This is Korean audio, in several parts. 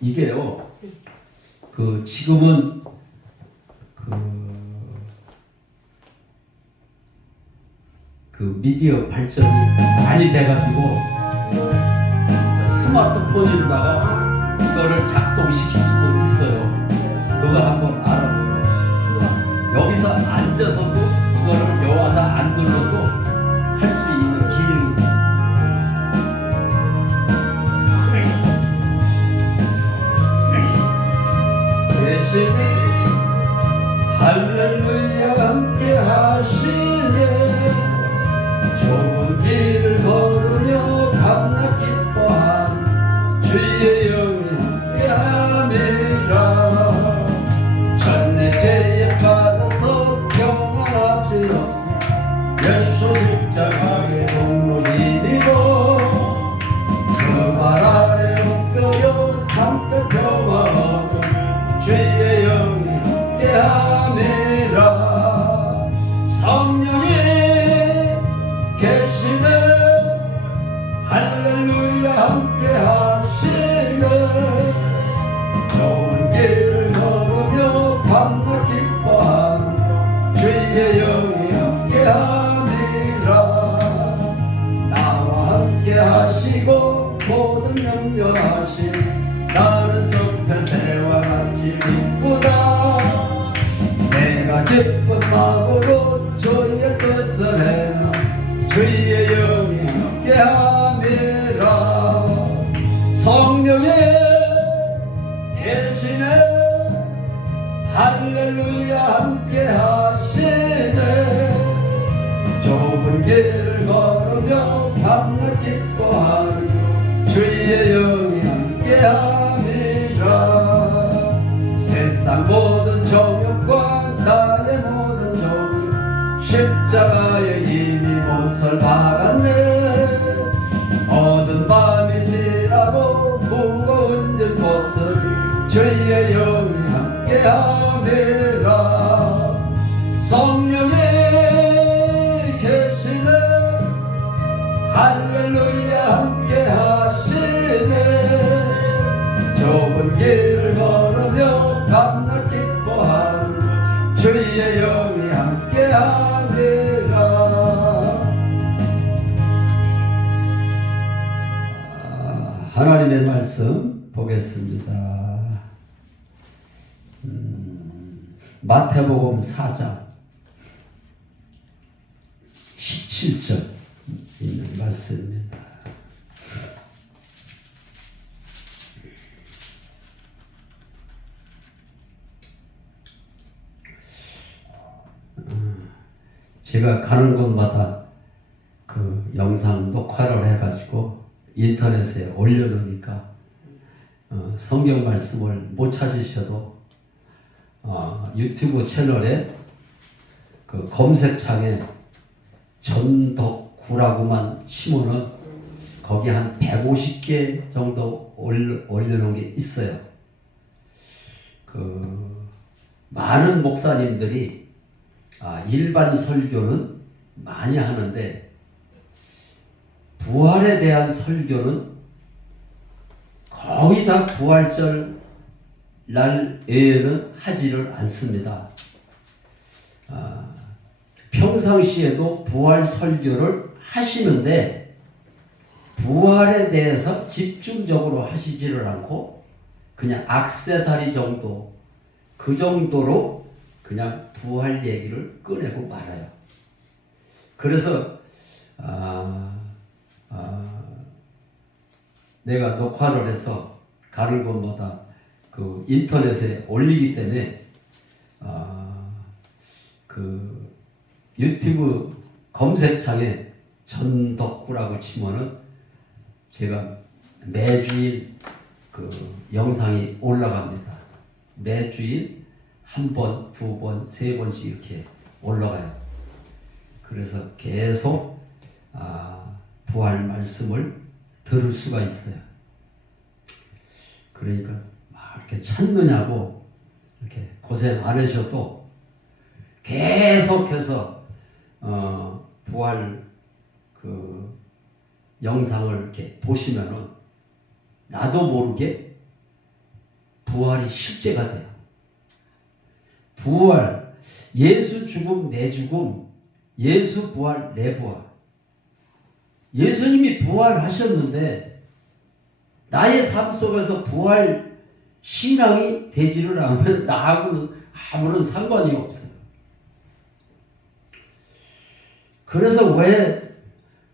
이게요. 지금은 미디어 발전이 많이 돼가지고 스마트폰으로다가 이거를 작동시킬 수도 있어요. 그걸 한번 알아보세요. 여기서 앉아서도 이거를 여와서 안 눌러도 할 수 있는 기능이 있어요. 대신에 할렐루야 함께 하시네. 좋은 길을 걸으며 밤낮 기뻐한 주의 영이 함께함이라. 천내 죄에 빠져서 평안 없이 없어 예수 십자가의 동로이니로. 그 말 아래 묶여 잠깐 평화 얻은 주의 영이 함께함이라. 성령이 계시네. 할렐루야 함께 하시네. 좋은 길을 걸으며 밤낮 기뻐하는 주의 영이 함께 함이라. 나와 함께 하시고 모든 염려하신 나는 숲의 새와 같이 기쁘다. 내가 기쁜 마음으로 주의 뜻을 행하 주의 영이 함께함이라. 성령이 계시네. 할렐루야 함께하시네. 좁은 길을 걸으며 밤낮 기뻐하는 주의 영이 함께함이라. 세상 모든 정욕과 나의 모든 정욕 십자가에 이미 못설 박았네. 어두운 밤이 지나고 무거운 짐것을 주의 영이 함께함이라. 성령이 계시네. 할렐루야 함께하시네. 좁은 길을 걸으며 밤낮 기뻐하는 주의 영이 함께하니라. 하나님의 말씀 보겠습니다. 마태복음 4장 17절 있는 말씀입니다. 제가 가는 곳마다 그 영상 녹화를 해가지고 인터넷에 올려놓으니까 성경 말씀을 못 찾으셔도 유튜브 채널에 그 검색창에 전덕구라고만 치면은 거기 한 150개 정도 올려놓은 게 있어요. 그 많은 목사님들이 일반 설교는 많이 하는데 부활에 대한 설교는 거의 다 부활절 날 외에는 하지를 않습니다. 평상시에도 부활 설교를 하시는데 부활에 대해서 집중적으로 하시지를 않고 그냥 액세서리 정도, 그 정도로 그냥 부활 얘기를 꺼내고 말아요. 그래서 내가 녹화를 해서 가는 곳마다 그 인터넷에 올리기 때문에 그 유튜브 검색창에 전덕구라고 치면은 제가 매주일 그 영상이 올라갑니다. 매주일 한 번, 두 번, 세 번씩 이렇게 올라가요. 그래서 계속 부활 말씀을 들을 수가 있어요. 그러니까 막 이렇게 찾느냐고 이렇게 고생 안 하셔도 계속 계속해서 부활 그 영상을 이렇게 보시면은 나도 모르게 부활이 실제가 돼요. 부활, 예수 죽음 내 죽음, 예수 부활 내 부활. 예수님이 부활하셨는데 나의 삶 속에서 부활 신앙이 되지를 않으면 나하고는 아무런 상관이 없어요. 그래서 왜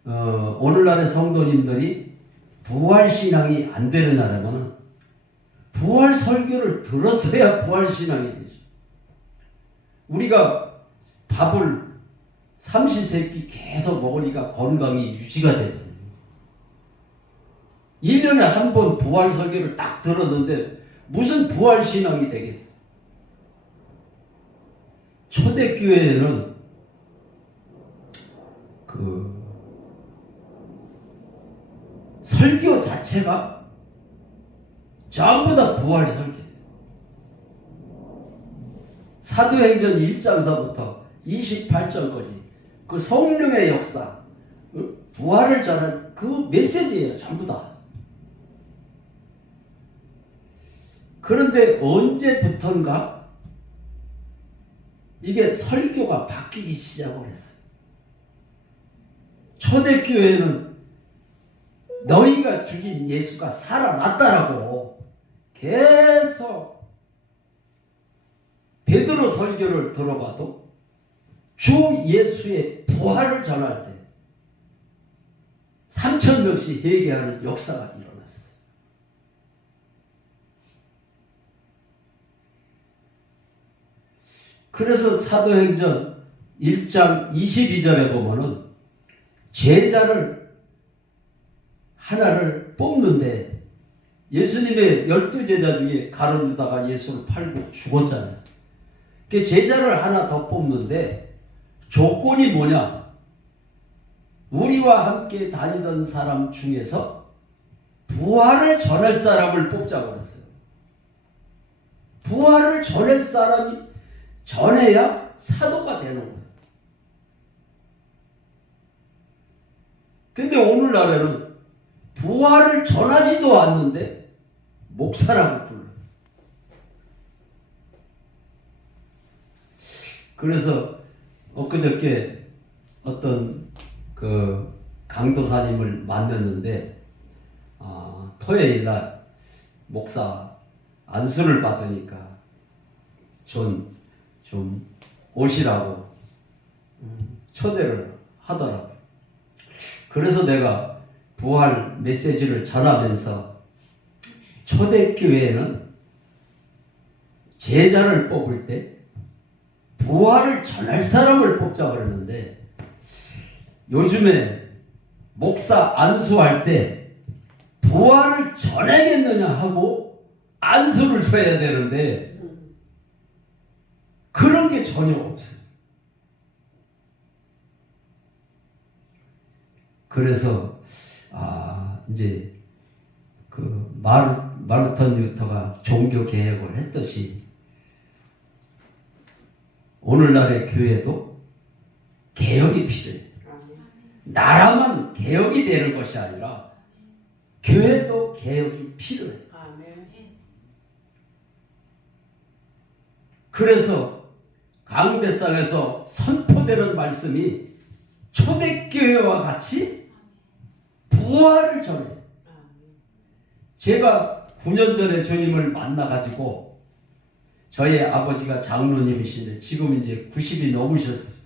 오늘날의 성도님들이 부활 신앙이 안 되느냐면 부활 설교를 들었어야 부활 신앙이 되죠. 우리가 밥을 삼시세끼 계속 먹으니까 건강이 유지가 되잖아요. 1년에 한 번 부활 설교를 딱 들었는데 무슨 부활 신앙이 되겠어? 초대교회에는 그 설교 자체가 전부 다 부활 설교. 사도행전 1장서부터 28절까지 그 성령의 역사, 부활을 전하는 그 메시지예요. 전부 다. 그런데 언제부턴가 이게 설교가 바뀌기 시작을 했어요. 초대교회는 너희가 죽인 예수가 살아났다라고 계속 베드로 설교를 들어봐도 주 예수의 부활을 전할 때 3,000명씩 회개하는 역사가 일어났어요. 그래서 사도행전 1장 22절에 보면은 제자를 하나를 뽑는데 예수님의 12제자 중에 가룟 유다가 예수를 팔고 죽었잖아요. 그 제자를 하나 더 뽑는데 조건이 뭐냐? 우리와 함께 다니던 사람 중에서 부활을 전할 사람을 뽑자고 그랬어요. 부활을 전할 사람이 전해야 사도가 되는 거예요. 근데 오늘날에는 부활을 전하지도 않는데 목사라고 불러요. 그래서 엊그저께 어떤 그 강도사님을 만났는데 토요일날 목사 안수를 받으니까 좀 오시라고 초대를 하더라고요. 그래서 내가 부활 메시지를 전하면서 초대교회에는 제자를 뽑을 때 부활을 전할 사람을 뽑자고 그랬는데 요즘에 목사 안수할 때 부활을 전하겠느냐 하고 안수를 줘야 되는데 그런 게 전혀 없어요. 그래서 이제 그 마르틴 루터가 종교 개혁을 했듯이 오늘날의 교회도 개혁이 필요해요. 나라만 개혁이 되는 것이 아니라 교회도 개혁이 필요해요. 그래서 강대상에서 선포되는 말씀이 초대교회와 같이 부활을 전해요. 제가 9년 전에 주님을 만나가지고 저희 아버지가 장로님이신데 지금 이제 90이 넘으셨어요.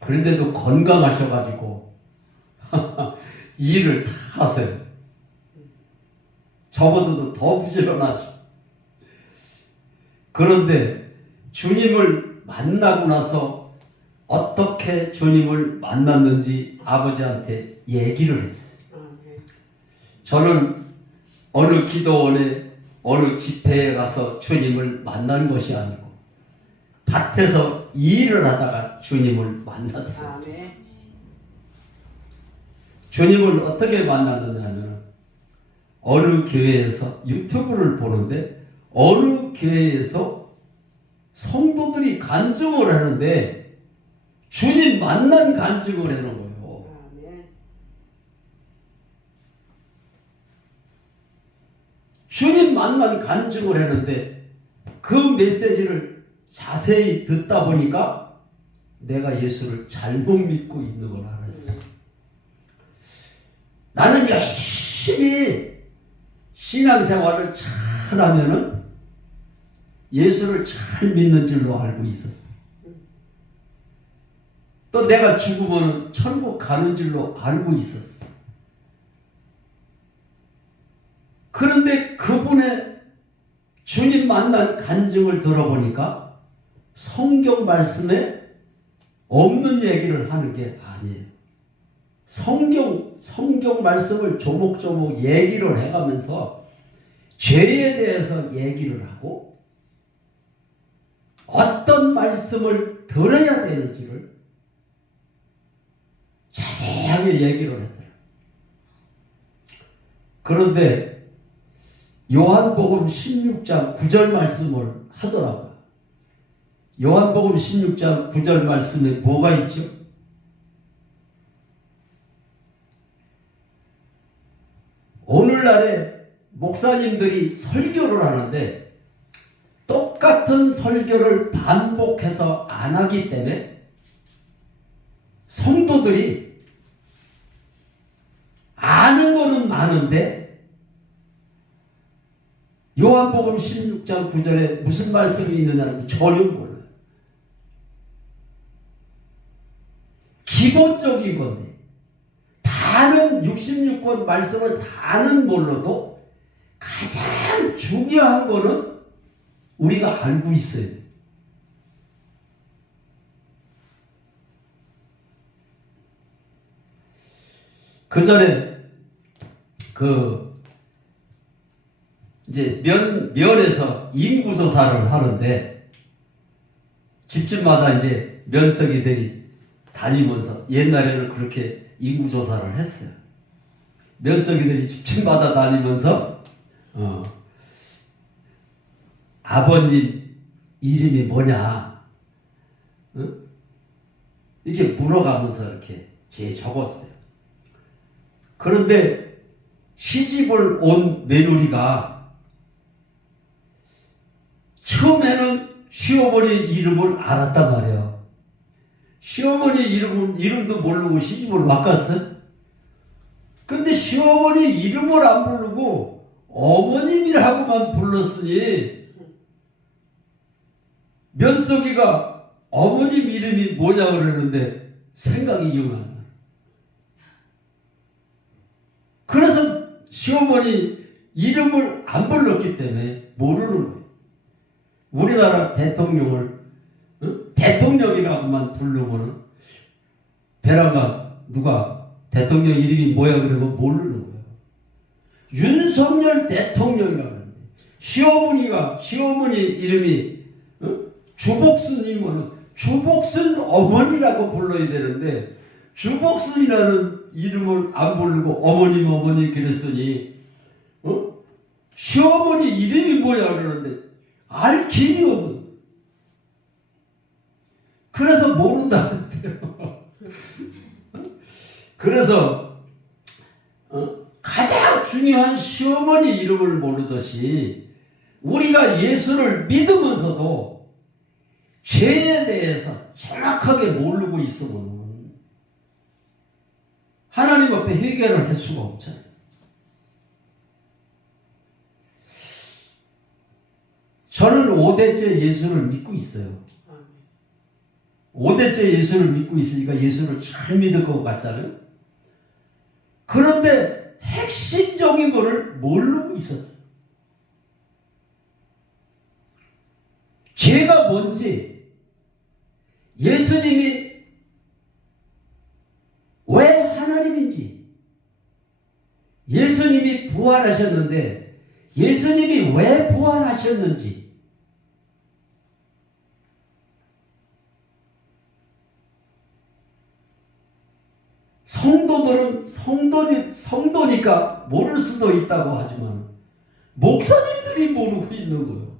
그런데도 건강하셔가지고 일을 다 하세요. 저보다도 더 부지런하죠. 그런데 주님을 만나고 나서 어떻게 주님을 만났는지 아버지한테 얘기를 했어요. 저는 어느 기도원에 어느 집회에 가서 주님을 만난 것이 아니고 밭에서 일을 하다가 주님을 만났어요. 주님을 어떻게 만났느냐 하면 어느 교회에서 유튜브를 보는데 어느 교회에서 성도들이 간증을 하는데 주님 만난 간증을 하는 거예요. 주님 만난 간증을 하는데 그 메시지를 자세히 듣다 보니까 내가 예수를 잘못 믿고 있는 걸 알았어요. 나는 열심히 신앙생활을 잘하면은 예수를 잘 믿는 줄로 알고 있었어요. 또 내가 죽으면 천국 가는 줄로 알고 있었어요. 그런데 그분의 주님 만난 간증을 들어보니까 성경 말씀에 없는 얘기를 하는 게 아니에요. 성경 말씀을 조목조목 얘기를 해가면서 죄에 대해서 얘기를 하고 어떤 말씀을 들어야 되는지를 자세하게 얘기를 했더라고요. 그런데 요한복음 16장 9절 말씀을 하더라고요. 요한복음 16장 9절 말씀에 뭐가 있죠? 오늘날에 목사님들이 설교를 하는데 똑같은 설교를 반복해서 안 하기 때문에 성도들이 아는 거는 많은데 요한복음 16장 9절에 무슨 말씀이 있느냐는 전혀 몰라요. 기본적인 건데 다는 66권 말씀을 다는 몰라도 가장 중요한 거는 우리가 알고 있어야 돼요. 그 전에 이제 면에서 인구조사를 하는데 집집마다 이제 면석이들이 다니면서 옛날에는 그렇게 인구조사를 했어요. 면석이들이 집집마다 다니면서 아버님 이름이 뭐냐 이렇게 물어가면서 이렇게 적었어요. 그런데 시집을 온 며느리가 처음에는 시어머니 이름을 알았단 말이에요. 시어머니 이름도 모르고 시집을 막 갔어요. 근데 시어머니 이름을 안 부르고 어머님이라고만 불렀으니 면석이가 어머님 이름이 뭐냐 그러는데 생각이 영 안 나요. 그래서 시어머니 이름을 안 불렀기 때문에 모르는 거예요. 우리나라 대통령을 대통령이라고만 부르면 베라가 누가 대통령 이름이 뭐야 그러면 모르는 거예요. 윤석열 대통령이라고 하는데 시어머니 이름이 주복순이면 주복순 어머니라고 불러야 되는데 주복순이라는 이름을 안 부르고 어머니 그랬으니 시어머니 이름이 뭐야 그러는데 알 길이 없는. 그래서 모른다는데요. 그래서 가장 중요한 시어머니 이름을 모르듯이 우리가 예수를 믿으면서도 죄에 대해서 정확하게 모르고 있으면 하나님 앞에 회개를 할 수가 없잖아요. 저는 5대째 예수를 믿고 있어요. 5대째 예수를 믿고 있으니까 예수를 잘 믿을 것 같잖아요. 그런데 핵심적인 거를 모르고 있었어요. 죄가 뭔지, 예수님이 왜 하나님인지, 예수님이 부활하셨는데 예수님이 왜 부활하셨는지, 성도들은 성도니까 모를 수도 있다고 하지만 목사님들이 모르고 있는 거예요.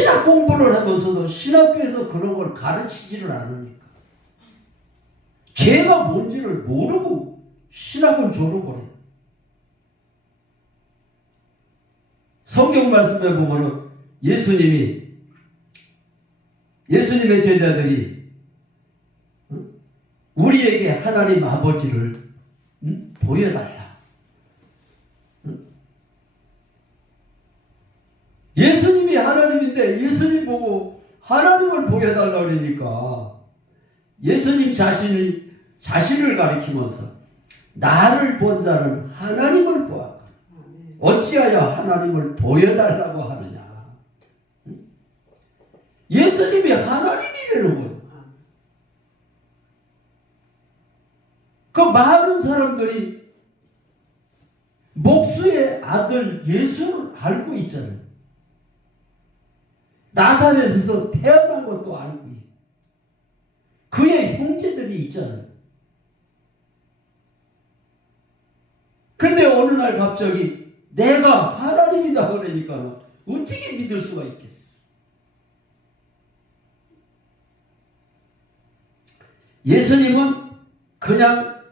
신학 공부를 하면서도 신학교에서 그런 걸 가르치지를 않으니까 죄가 뭔지를 모르고 신학을 졸업을 해요. 성경 말씀에 보면은 예수님의 제자들이 우리에게 하나님 아버지를 보여달라. 예수님이 하나님인데 예수님 보고 하나님을 보여달라 그러니까 예수님 자신을 가리키면서 나를 본 자는 하나님을 보아 어찌하여 하나님을 보여달라고 하느냐. 예수님이 하나님이라는 거예요. 그 많은 사람들이 목수의 아들 예수를 알고 있잖아요. 나사렛에서 태어난 것도 알고 있고 그의 형제들이 있잖아요. 근데 어느 날 갑자기 내가 하나님이다 그러니까 어떻게 믿을 수가 있겠어? 예수님은 그냥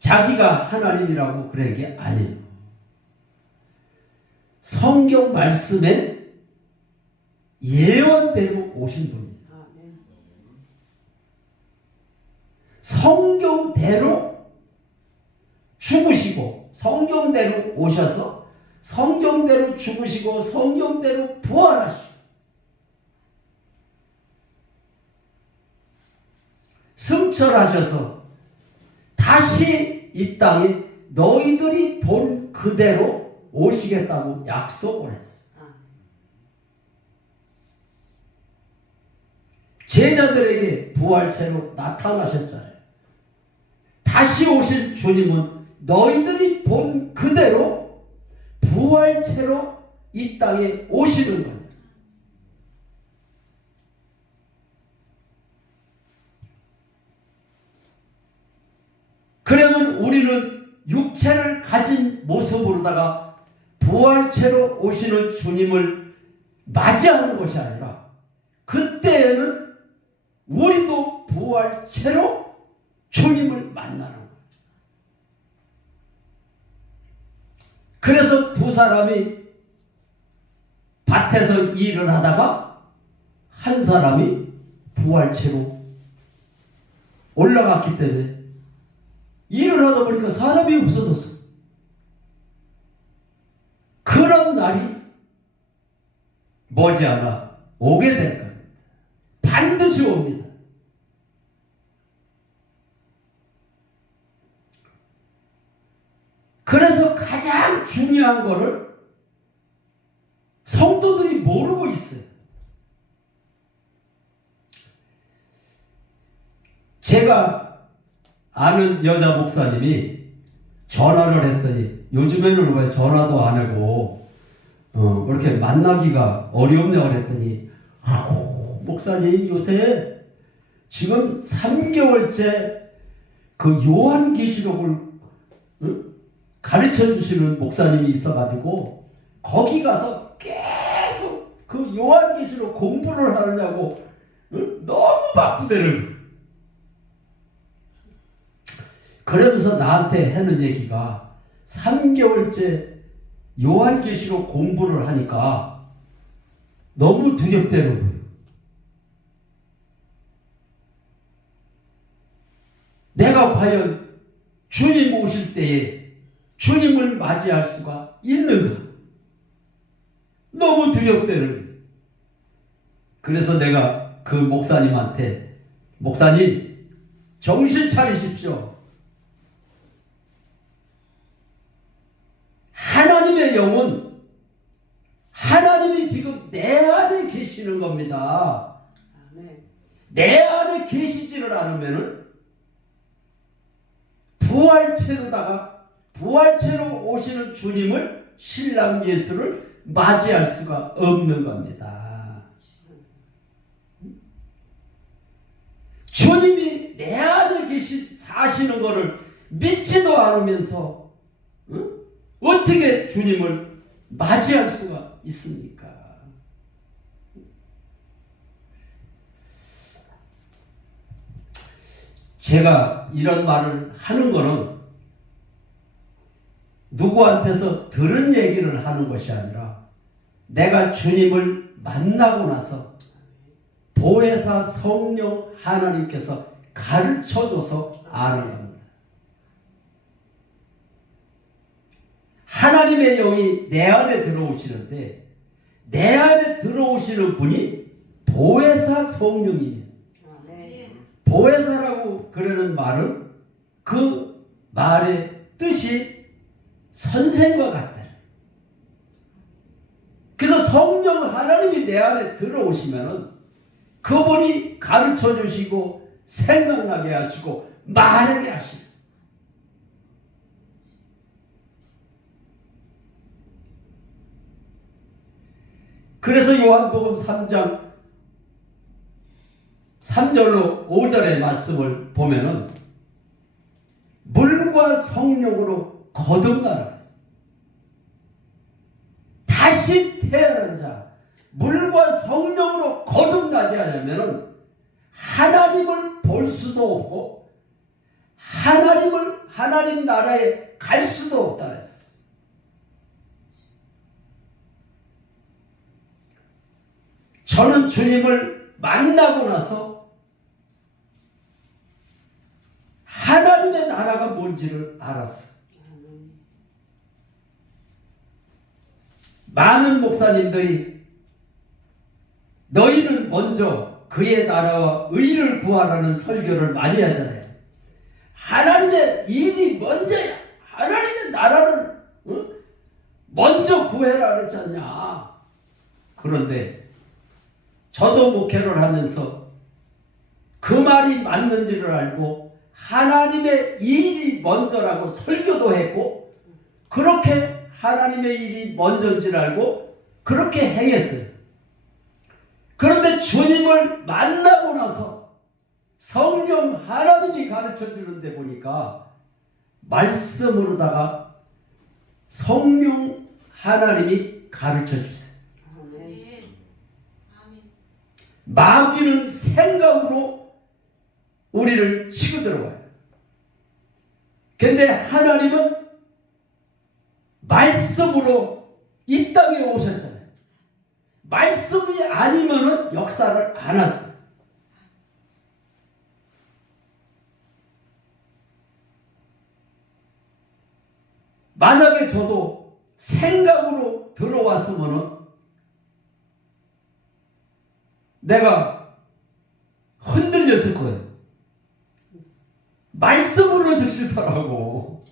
자기가 하나님이라고 그런 게 아니에요. 성경 말씀에 예언대로 오신 분입니다. 성경대로 죽으시고 성경대로 오셔서 성경대로 죽으시고 성경대로 부활하시고 승천하셔서 다시 이 땅에 너희들이 본 그대로 오시겠다고 약속을 했어요. 제자들에게 부활체로 나타나셨잖아요. 다시 오실 주님은 너희들이 본 그대로 부활체로 이 땅에 오시는 거예요. 그러면 우리는 육체를 가진 모습으로다가 부활체로 오시는 주님을 맞이하는 것이 아니라 그때에는 우리도 부활체로 주님을 만나는 거예요. 그래서 두 사람이 밭에서 일을 하다가 한 사람이 부활체로 올라갔기 때문에 일을 하다 보니까 사람이 없어졌어. 그런 날이 머지않아 오게 될 겁니다. 반드시 옵니다. 그래서 가장 중요한 거를 성도들이 모르고 있어요. 제가 아는 여자 목사님이 전화를 했더니 요즘에는 왜 전화도 안 하고 이렇게 만나기가 어렵냐고 그랬더니 목사님 요새 지금 3개월째 그 요한계시록을 가르쳐 주시는 목사님이 있어가지고 거기 가서 계속 그 요한계시록 공부를 하느냐고 너무 바쁘대요. 그러면서 나한테 하는 얘기가 3개월째 요한계시록 공부를 하니까 너무 두렵다는 거예요. 내가 과연 주님 오실 때에 주님을 맞이할 수가 있는가? 너무 두렵다는 거예요. 그래서 내가 그 목사님한테 목사님 정신 차리십시오. 하나님의 영은 하나님이 지금 내 안에 계시는 겁니다. 내 안에 계시지를 않으면은 부활체로 오시는 주님을 신랑 예수를 맞이할 수가 없는 겁니다. 주님이 내 안에 사시는 것을 믿지도 않으면서 어떻게 주님을 맞이할 수가 있습니까? 제가 이런 말을 하는 거는 누구한테서 들은 얘기를 하는 것이 아니라 내가 주님을 만나고 나서 보혜사 성령 하나님께서 가르쳐줘서 아는 겁니다. 하나님의 영이 내 안에 들어오시는데 내 안에 들어오시는 분이 보혜사 성령이에요. 보혜사라고 그러는 말은 그 말의 뜻이 선생과 같다. 그래서 성령 하나님이 내 안에 들어오시면은 그분이 가르쳐 주시고 생각나게 하시고 말하게 하시고, 그래서 요한복음 3장 3절로 5절의 말씀을 보면은 물과 성령으로 거듭나라. 다시 태어난 자, 물과 성령으로 거듭나지 않으면 하나님을 볼 수도 없고 하나님 나라에 갈 수도 없다 그랬어요. 저는 주님을 만나고 나서 하나님의 나라가 뭔지를 알았어요. 많은 목사님들이 너희는 먼저 그의 나라와 의를 구하라는 설교를 많이 하잖아요. 하나님의 일이 먼저야. 하나님의 나라를 먼저 구해라 그랬잖냐. 그런데 저도 목회를 하면서 그 말이 맞는지를 알고 하나님의 일이 먼저라고 설교도 했고 그렇게 하나님의 일이 먼저인 줄 알고 그렇게 행했어요. 그런데 주님을 만나고 나서 성령 하나님이 가르쳐 주는데 보니까 말씀으로다가 성령 하나님이 가르쳐 주세요. 마귀는 생각으로 우리를 치고 들어와요. 근데 하나님은 말씀으로 이 땅에 오셨잖아요. 말씀이 아니면은 역사를 안 하세요. 만약에 저도 생각으로 들어왔으면은 내가 흔들렸을 거예요. 말씀으로 주시더라고.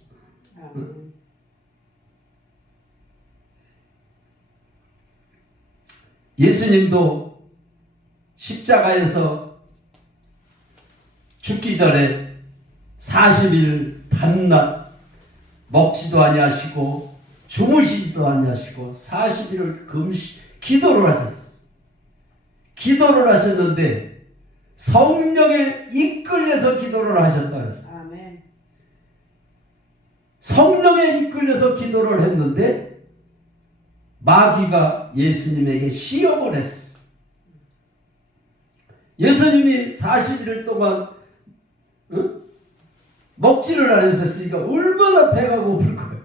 예수님도 십자가에서 죽기 전에 40일 밤낮 먹지도 아니하시고 주무시지도 아니하시고 40일을 기도를 하셨어요. 기도를 하셨는데 성령에 이끌려서 기도를 하셨다 그랬어요. 아멘. 성령에 이끌려서 기도를 했는데 마귀가 예수님에게 시험을 했어요. 예수님이 40일 동안 먹지를 않으셨으니까 얼마나 배가 고플 거예요.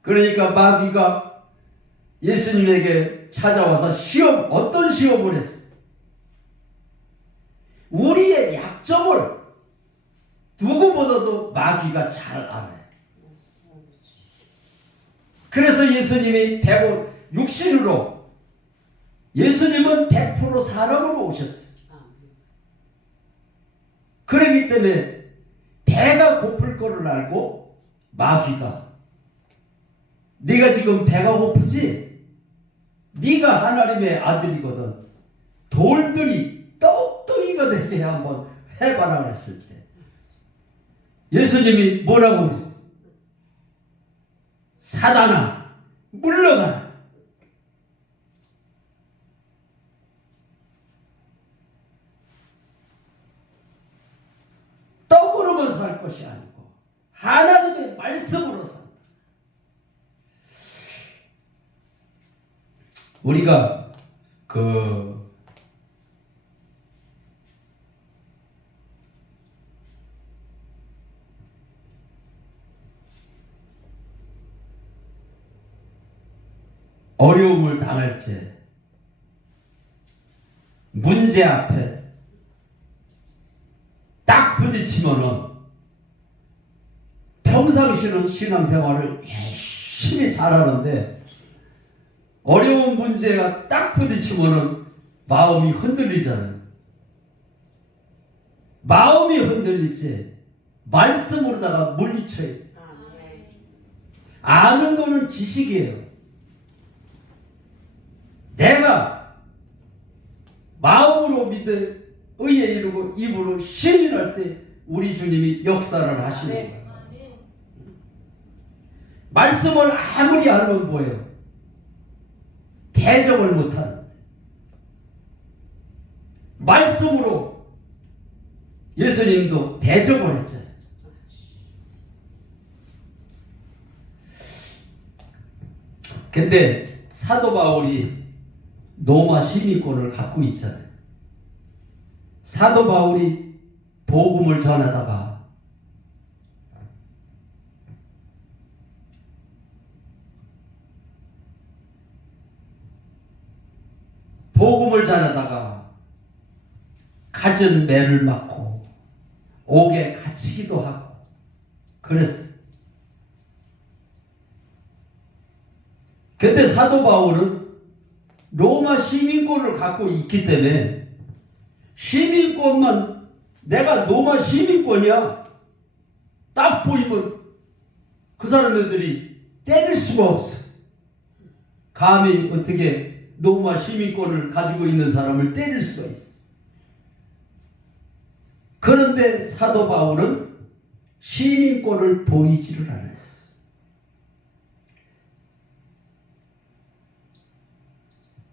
그러니까 마귀가 예수님에게 찾아와서 어떤 시험을 했어요? 우리의 약점을 누구보다도 마귀가 잘 알아요. 그래서 예수님이 육신으로 예수님은 100% 사람으로 오셨어요. 그렇기 때문에 배가 고플 거를 알고 마귀가 네가 지금 배가 고프지? 네가 하나님의 아들이거든. 돌들이 떡덩이가 되게 한번 해봐라 그랬을 때 예수님이 뭐라고 그랬어요? 사단아 물러가라. 떡으로만 살 것이 아니고 하나님의 말씀으로 산다. 우리가 어려움을 당할 때, 문제 앞에 딱 부딪히면은 평상시는 신앙생활을 열심히 잘하는데 어려운 문제가 딱 부딪히면은 마음이 흔들리잖아요. 마음이 흔들리지 말씀으로다가 물리쳐야 돼. 아는 거는 지식이에요. 내가 마음으로 믿어 의에 이르고 입으로 시인할 때 우리 주님이 역사를 하시는 거예요. 말씀을 아무리 알면 뭐예요? 대적을 못하는데 말씀으로 예수님도 대적을 했잖아요. 근데 사도 바울이 로마 시민권을 갖고 있잖아요. 사도 바울이 복음을 전하다가 갖은 매를 맞고 옥에 갇히기도 하고 그랬어요. 근데 사도 바울은 로마 시민권을 갖고 있기 때문에 시민권만 내가 로마 시민권이야 딱 보이면 그 사람들이 때릴 수가 없어. 감히 어떻게 로마 시민권을 가지고 있는 사람을 때릴 수가 있어. 그런데 사도 바울은 시민권을 보이지를 않았어.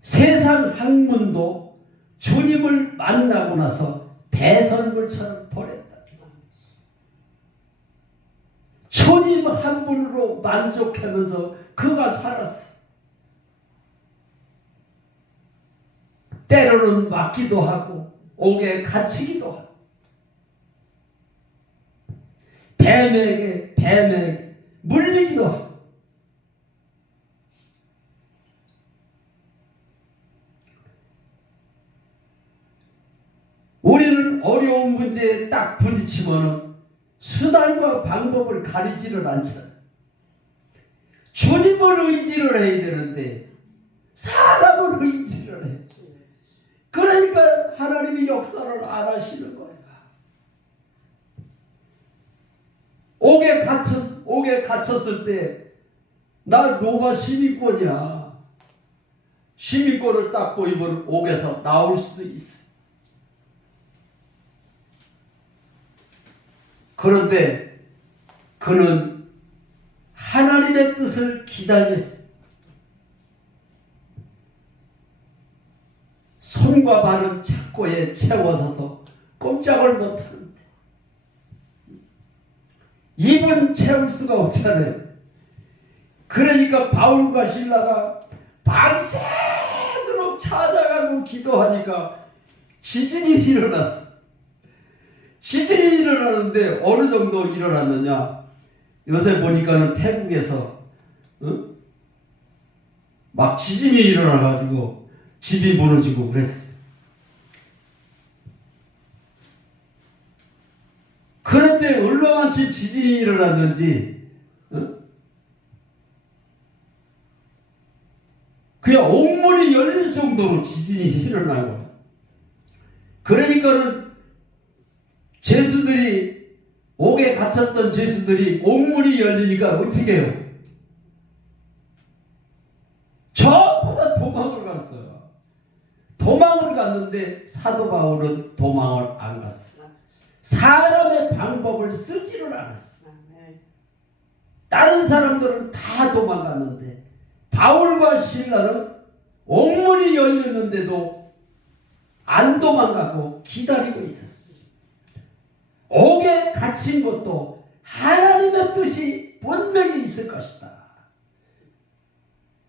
세상 학문도 주님을 만나고 나서 배설물처럼 버렸다. 주님 한 분으로 만족하면서 그가 살았어. 때로는 맞기도 하고 옥에 갇히기도 하고 뱀에게 물리기도 하고 우리는 어려운 문제에 딱 부딪히면 수단과 방법을 가리지를 않잖아요. 주님을 의지를 해야 되는데 사람을 의지를 해. 그러니까 하나님이 역사를 안 하시는 거예요. 옥에 갇혔을 때 나 로마 시민권이야. 시민권을 딱 보이면 옥에서 나올 수도 있어. 그런데 그는 하나님의 뜻을 기다렸어요. 손과 발은 착고에 채워서서 꼼짝을 못하는데 입은 채울 수가 없잖아요. 그러니까 바울과 실라가 밤새도록 찾아가고 기도하니까 지진이 일어났어. 지진이 일어나는데 어느 정도 일어났느냐? 요새 보니까는 태국에서 막 지진이 일어나가지고 집이 무너지고 그랬어요. 그런데 얼마만큼 지진이 일어났는지 그냥 옥문이 열릴 정도로 지진이 일어난 거예요. 그러니까는 죄수들이 옥에 갇혔던 죄수들이 옥문이 열리니까 어떻게 해요? 전부 다 도망을 갔어요. 도망을 갔는데 사도 바울은 도망을 안 갔어요. 사람의 방법을 쓰지를 않았어요. 다른 사람들은 다 도망갔는데 바울과 실라는 옥문이 열렸는데도 안 도망가고 기다리고 있었어요. 옥에 갇힌 것도 하나님의 뜻이 분명히 있을 것이다.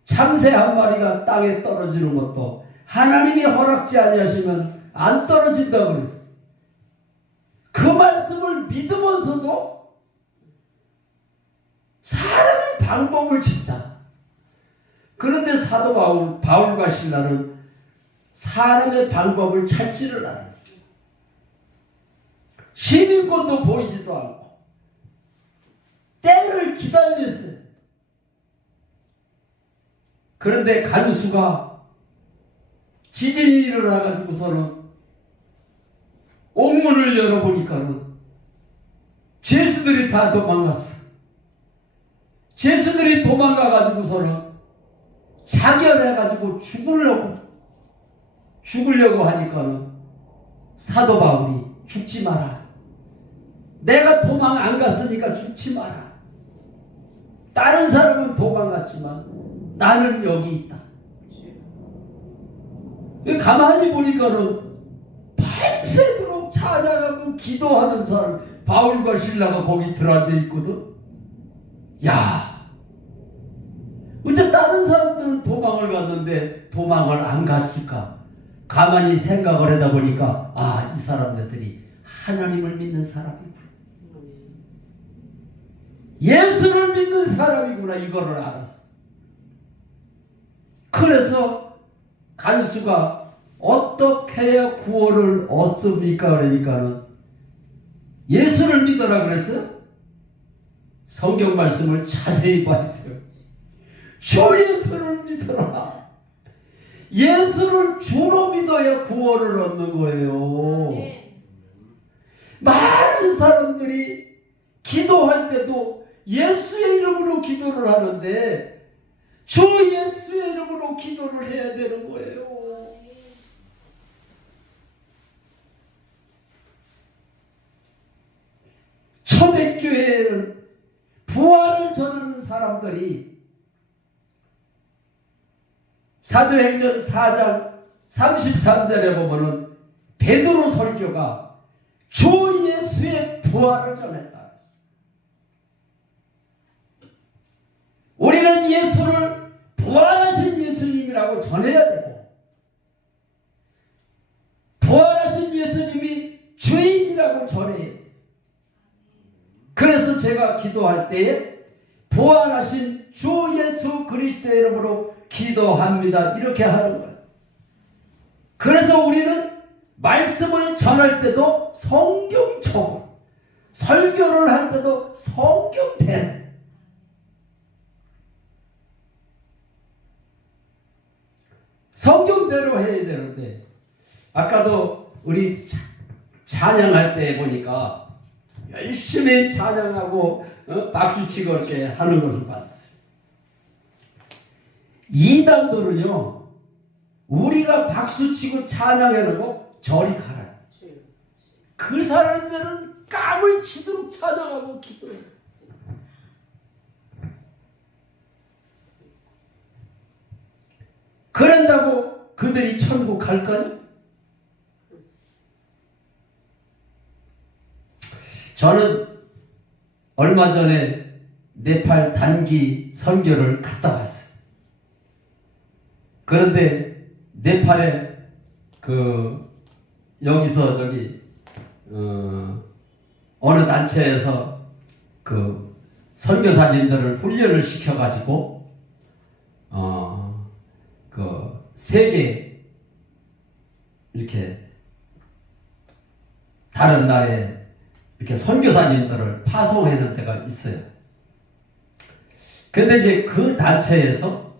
참새 한 마리가 땅에 떨어지는 것도 하나님이 허락지 아니하시면 안 떨어진다고 그랬어요. 그 말씀을 믿으면서도 사람의 방법을 찾다. 그런데 사도 바울과 실라는 사람의 방법을 찾지를 않았어요. 시민권도 보이지도 않고 때를 기다렸어요. 그런데 간수가 지진이 일어나가지고서는 옥문을 열어보니까는 죄수들이 다 도망갔어. 죄수들이 도망가가지고서는 자결해가지고 죽으려고 하니까는 사도 바울이 죽지 마라. 내가 도망 안 갔으니까 죽지 마라. 다른 사람은 도망갔지만 나는 여기 있다. 가만히 보니까는 밤새도록 찬양하고 기도하는 사람 바울과 실라가 거기 들어앉아 있거든. 야, 어째 다른 사람들은 도망을 갔는데 도망을 안 갔을까? 가만히 생각을 하다 보니까 아, 이 사람들이 하나님을 믿는 사람이구나. 예수를 믿는 사람이구나. 이거를 알았어. 그래서 간수가 어떻게 해야 구원을 얻습니까? 그러니까는 예수를 믿어라 그랬어요. 성경 말씀을 자세히 봐야 돼요. 주 예수를 믿어라. 예수를 주로 믿어야 구원을 얻는 거예요. 많은 사람들이 기도할 때도 예수의 이름으로 기도를 하는데 주 예수의 이름으로 기도를 해야 되는 거예요. 초대교회에는 부활을 전하는 사람들이 사도행전 4장 33절에 보면은 베드로 설교가 주 예수의 부활을 전했다. 우리는 예수를 부활하신 예수님이라고 전해야 되고 부활하신 예수님이 주인이라고 전해야 돼. 그래서 제가 기도할 때에 부활하신 주 예수 그리스도의 이름으로 기도합니다. 이렇게 하는 거예요. 그래서 우리는 말씀을 전할 때도 성경적으로, 설교를 할 때도 성경대로, 성경대로 해야 되는데 아까도 우리 찬양할 때 보니까 열심히 찬양하고 박수치고 이렇게 하는 것을 봤어요. 이단들은요, 우리가 박수치고 찬양해놓고 저리 가라. 그 사람들은 깜을 치도록 찬양하고 기도해요. 그런다고 그들이 천국 갈까요? 저는 얼마 전에 네팔 단기 선교를 갔다 왔어요. 그런데 네팔에 여기서 어느 단체에서 선교사님들을 훈련을 시켜가지고 세계 이렇게 다른 나라에 이렇게 선교사님들을 파송하는 데가 있어요. 근데 이제 그 단체에서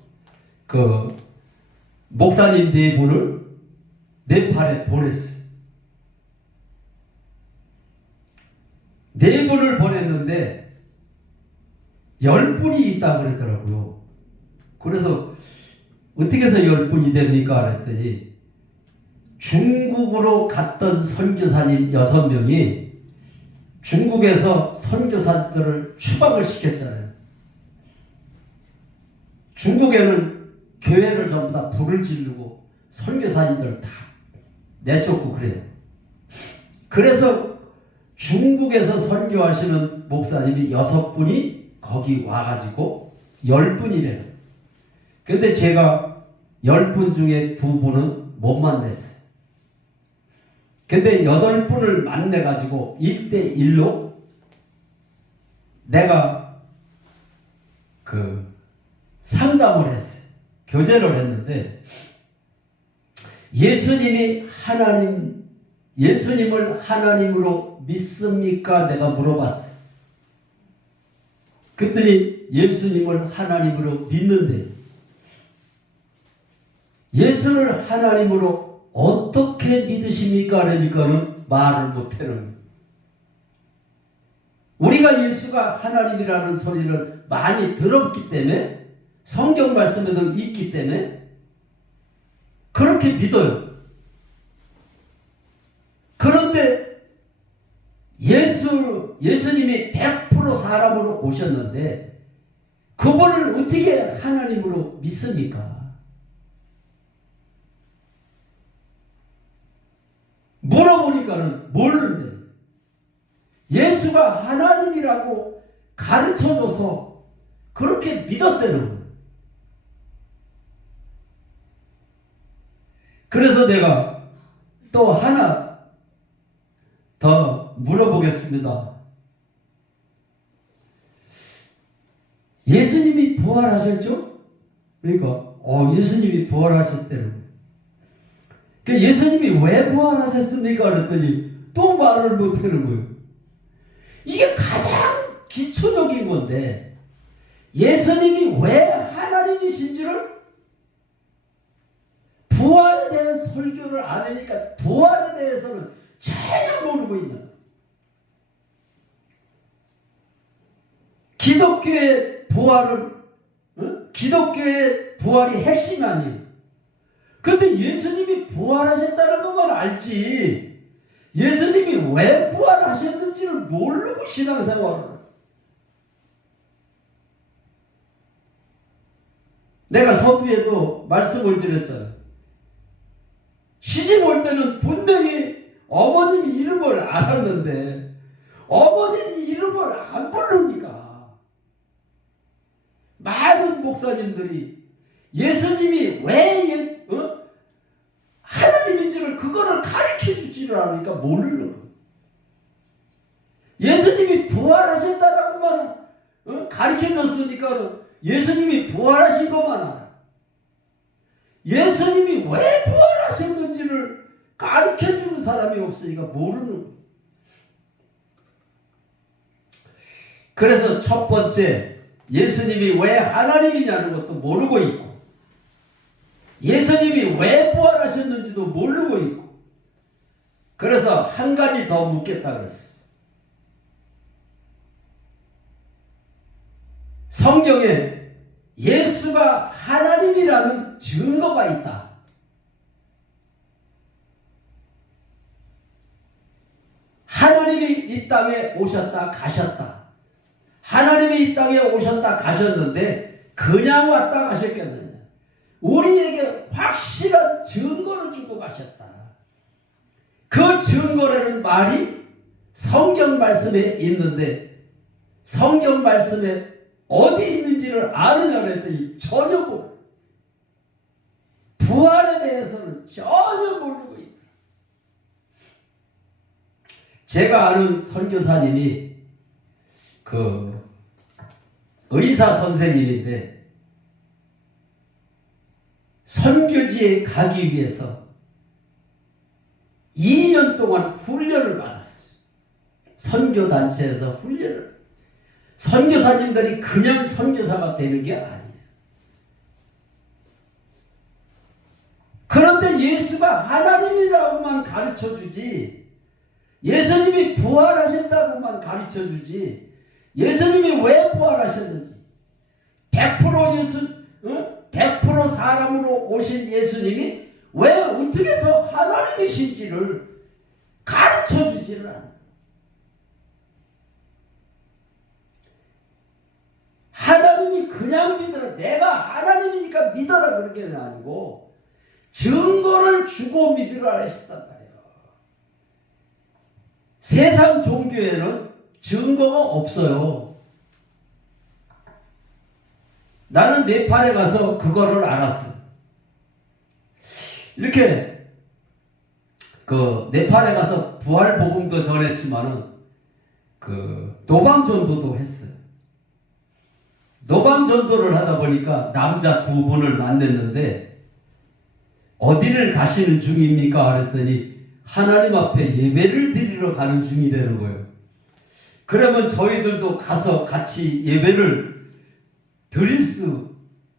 목사님 4분을 네팔에 보냈어요. 4분을 보냈는데 10분이 있다고 그러더라고요. 그래서 어떻게 해서 10분이 됩니까? 그랬더니 중국으로 갔던 선교사님 6명이 중국에서 선교사들을 추방을 시켰잖아요. 중국에는 교회를 전부 다 불을 지르고 선교사님들 다 내쫓고 그래요. 그래서 중국에서 선교하시는 목사님이 6분이 거기 와가지고 10분이래요. 근데 제가 10분 중에 2분은 못 만났어요. 근데 8분을 만나가지고 1대1로 내가 상담을 했어요. 교제를 했는데 예수님을 하나님으로 믿습니까? 내가 물어봤어요. 그랬더니 예수님을 하나님으로 믿는데 예수를 하나님으로 어떻게 믿으십니까? 그러니까는 말을 못하는 거예요. 우리가 예수가 하나님이라는 소리를 많이 들었기 때문에 성경 말씀에도 있기 때문에 그렇게 믿어요. 그런데 예수님이 100% 사람으로 오셨는데 그분을 어떻게 하나님으로 믿습니까? 물어보니까는 모르는데 예수가 하나님이라고 가르쳐줘서 그렇게 믿었다는 거예요. 그래서 내가 또 하나 더 물어보겠습니다. 예수님이 부활하셨죠? 그러니까 예수님이 부활하셨대요. 예수님이 왜 부활하셨습니까? 그랬더니 또 말을 못하는 거예요. 이게 가장 기초적인 건데 예수님이 왜 하나님이신지를 부활에 대한 설교를 안 하니까 부활에 대해서는 전혀 모르고 있는 거예요. 기독교의 부활은 기독교의 부활이 핵심이 아니에요. 그런데 예수님이 부활하셨다는 것만 알지 예수님이 왜 부활하셨는지를 모르고 신앙생활을 해요. 내가 서두에도 말씀을 드렸잖아요. 시집 올 때는 분명히 어머님 이름을 알았는데 어머님 이름을 안 부르니까 많은 목사님들이 예수님이 왜 하나님인지를 그거를 가르쳐주지를 않으니까 모르는 거예요. 예수님이 부활하셨다라고만 가르쳐줬으니까 예수님이 부활하신 것만 알아. 예수님이 왜 부활하셨는지를 가르쳐주는 사람이 없으니까 모르는 거예요. 그래서 첫 번째 예수님이 왜 하나님이냐는 것도 모르고 있고 예수님이 왜 부활하셨는지도 모르고 있고 그래서 한 가지 더 묻겠다 그랬어요. 성경에 예수가 하나님이라는 증거가 있다. 하나님이 이 땅에 오셨다 가셨다. 하나님이 이 땅에 오셨다 가셨는데 그냥 왔다 가셨겠느냐. 우리에게 확실한 증거를 주고 가셨다. 그 증거라는 말이 성경 말씀에 있는데 성경 말씀에 어디 있는지를 아느냐 그랬더니 전혀 모르고 부활에 대해서는 전혀 모르고 있다. 제가 아는 선교사님이 의사 선생님인데 선교지에 가기 위해서 2년 동안 훈련을 받았어요. 선교단체에서 훈련을. 선교사님들이 그냥 선교사가 되는 게 아니에요. 그런데 예수가 하나님이라고만 가르쳐주지 예수님이 부활하셨다고만 가르쳐주지 예수님이 왜 부활하셨는지 100% 사람으로 오신 예수님이 왜 어떻게 해서 하나님이신지를 가르쳐주지를 않아요. 하나님이 그냥 믿어라. 내가 하나님이니까 믿어라. 그런 게 아니고 증거를 주고 믿으라 하셨단 말이에요. 세상 종교에는 증거가 없어요. 나는 네팔에 가서 그거를 알았어요. 이렇게 네팔에 가서 부활 복음도 전했지만은 노방 전도도 했어요. 노방 전도를 하다 보니까 남자 두 분을 만났는데 어디를 가시는 중입니까? 그랬더니 하나님 앞에 예배를 드리러 가는 중이라는 거예요. 그러면 저희들도 가서 같이 예배를 드릴 수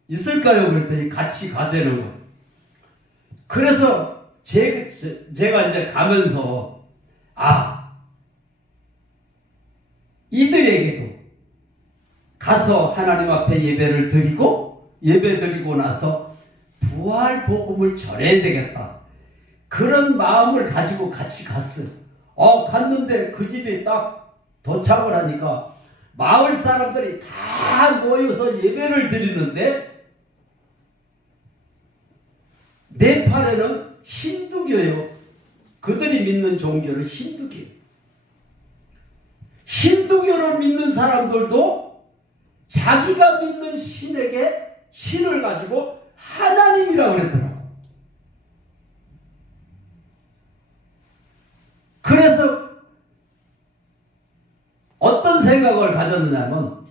있을까요? 그랬더니 같이 가자는 거예요. 그래서 제가 이제 가면서 이들에게도 가서 하나님 앞에 예배를 드리고 예배 드리고 나서 부활 복음을 전해야 되겠다. 그런 마음을 가지고 같이 갔어요. 갔는데 그 집에 딱 도착을 하니까 마을 사람들이 다 모여서 예배를 드리는데 네팔에는 힌두교예요. 그들이 믿는 종교는 힌두교예요. 힌두교를 믿는 사람들도 자기가 믿는 신에게 신을 가지고 하나님이라고 그랬더라고. 그래서 어떤 생각을 가졌느냐면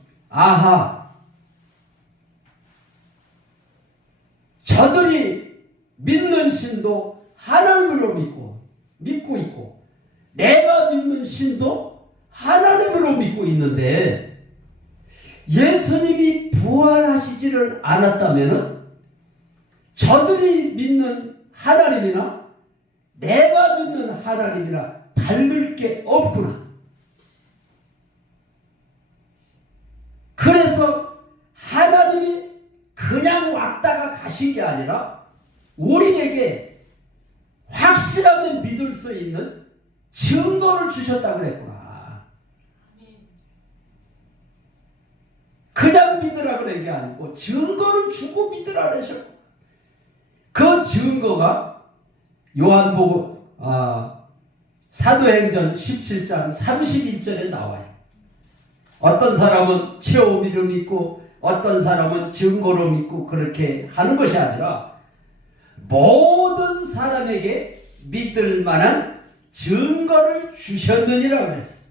저들이 믿는 신도 하나님으로 믿고 있고 내가 믿는 신도 하나님으로 믿고 있는데 예수님이 부활하시지를 않았다면 저들이 믿는 하나님이나 내가 믿는 하나님이나 다를 게 없구나. 그래서 하나님이 그냥 왔다가 가신 게 아니라 우리에게 확실하게 믿을 수 있는 증거를 주셨다고 그랬구나. 그냥 믿으라 그런 게 아니고 증거를 주고 믿으라 그러셨고 그 증거가 요한복음 사도행전 17장 31절에 나와요. 어떤 사람은 체험으로 믿고 어떤 사람은 증거로 믿고 그렇게 하는 것이 아니라 모든 사람에게 믿을 만한 증거를 주셨느니라 그랬어요.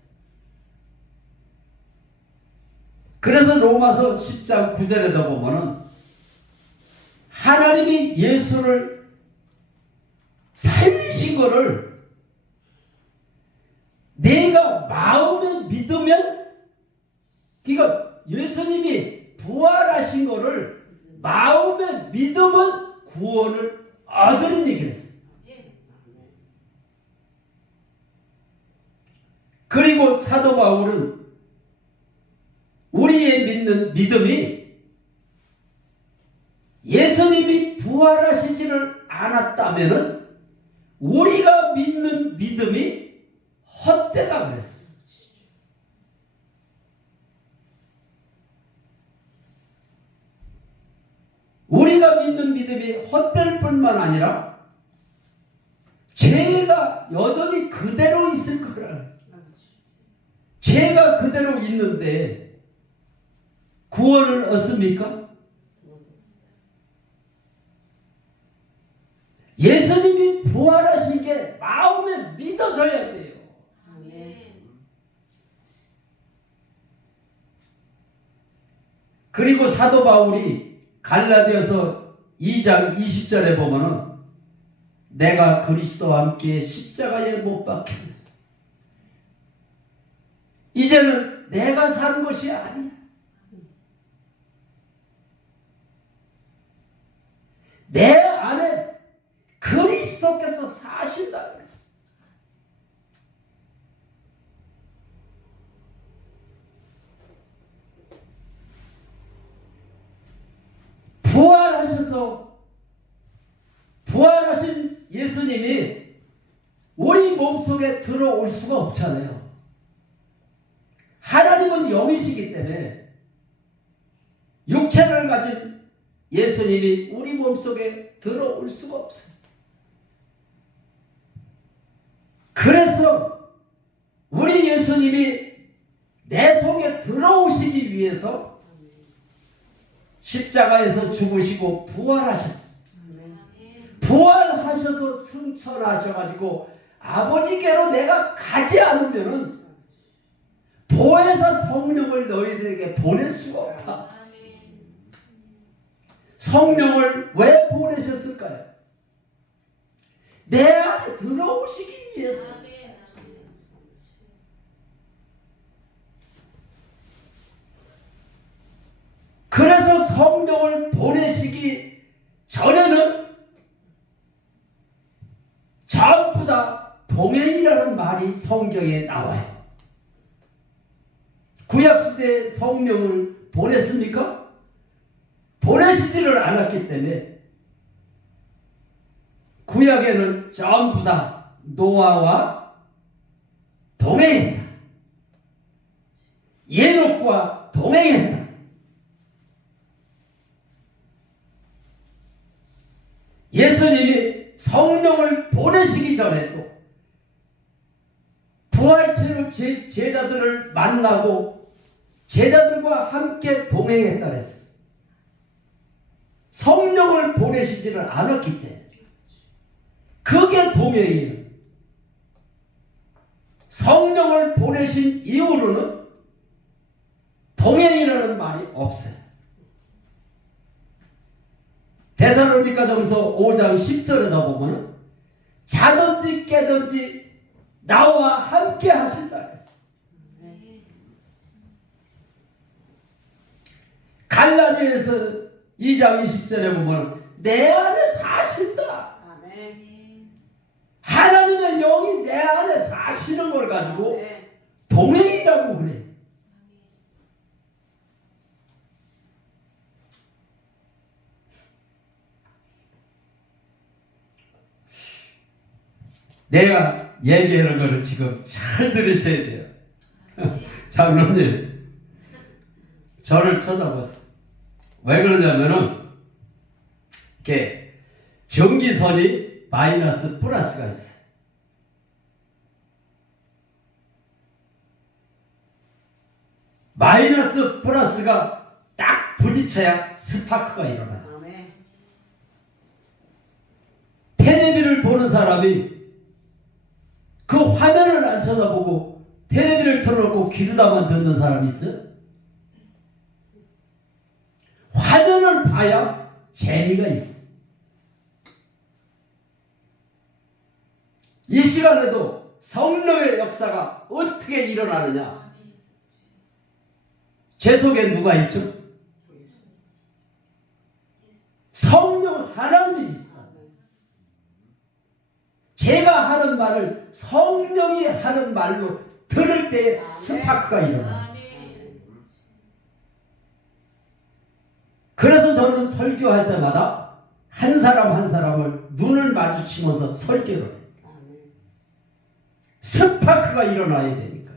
그래서 로마서 10장 9절에다 보면은 하나님이 예수를 살리신 거를 내가 마음에 믿으면 그러니까 예수님이 부활하신 거를 마음에 믿으면 구원을 얻으는 얘기를 했어요. 그리고 사도 바울은 우리의 믿는 믿음이 예수님이 부활하시지를 않았다면 우리가 믿는 믿음이 헛되다 그랬어요. 우리가 믿는 믿음이 헛될 뿐만 아니라 죄가 여전히 그대로 있을 거라. 죄가 그대로 있는데 구원을 얻습니까? 예수님이 부활하신 게 마음에 믿어져야 돼요. 그리고 사도 바울이 갈라디아서 2장 20절에 보면은 내가 그리스도와 함께 십자가에 못 박혔어. 이제는 내가 산 것이 아니야. 내 안에 그리스도께서 사신다 그랬어. 부활하신 예수님이 우리 몸속에 들어올 수가 없잖아요. 하나님은 영이시기 때문에 육체를 가진 예수님이 우리 몸속에 들어올 수가 없어요. 그래서 우리 예수님이 내 속에 들어오시기 위해서 십자가에서 죽으시고 부활하셨어요. 부활하셔서 승천하셔가지고 아버지께로 내가 가지 않으면은 보혜사 성령을 너희들에게 보낼 수가 없다. 성령을 왜 보내셨을까요? 내 안에 들어오시기 위해서. 그래서 성령을 보내시기 전에는 전부 다 동행이라는 말이 성경에 나와요. 구약시대에 성령을 보냈습니까? 보내시지를 않았기 때문에 구약에는 전부 다 노아와 동행했다. 예녹과 동행했다. 예수님이 성령을 보내시기 전에도 부활체로 제자들을 만나고 제자들과 함께 동행했다 그랬어요. 성령을 보내시지를 않았기 때문에 그게 동행이에요. 성령을 보내신 이후로는 동행이라는 말이 없어요. 데살로니가전서 5장 10절에다 보면은 자든지 깨든지 나와 함께 하신다 그랬어요. 갈라디아서 2장 20절에 보면 내 안에 사신다. 하나님의 영이 내 안에 사시는 걸 가지고 동행이라고 그래. 내가 얘기하는 거를 지금 잘 들으셔야 돼요. 장로님, 저를 쳐다보세요. 왜 그러냐면은 이렇게 전기선이 마이너스 플러스가 있어요. 마이너스 플러스가 딱 부딪혀야 스파크가 일어나요. 텔레비를 보는 사람이 그 화면을 안 쳐다보고 텔레비를 틀어놓고 귀로다만 듣는 사람이 있어요? 화면을 봐야 재미가 있어. 이 시간에도 성령의 역사가 어떻게 일어나느냐? 제 속에 누가 있죠? 성령 하나님이 있어. 제가 하는 말을 성령이 하는 말로 들을 때 스파크가 일어나요. 그래서 저는 설교할 때마다 한 사람 한 사람을 눈을 마주치면서 설교를 해요. 스파크가 일어나야 되니까.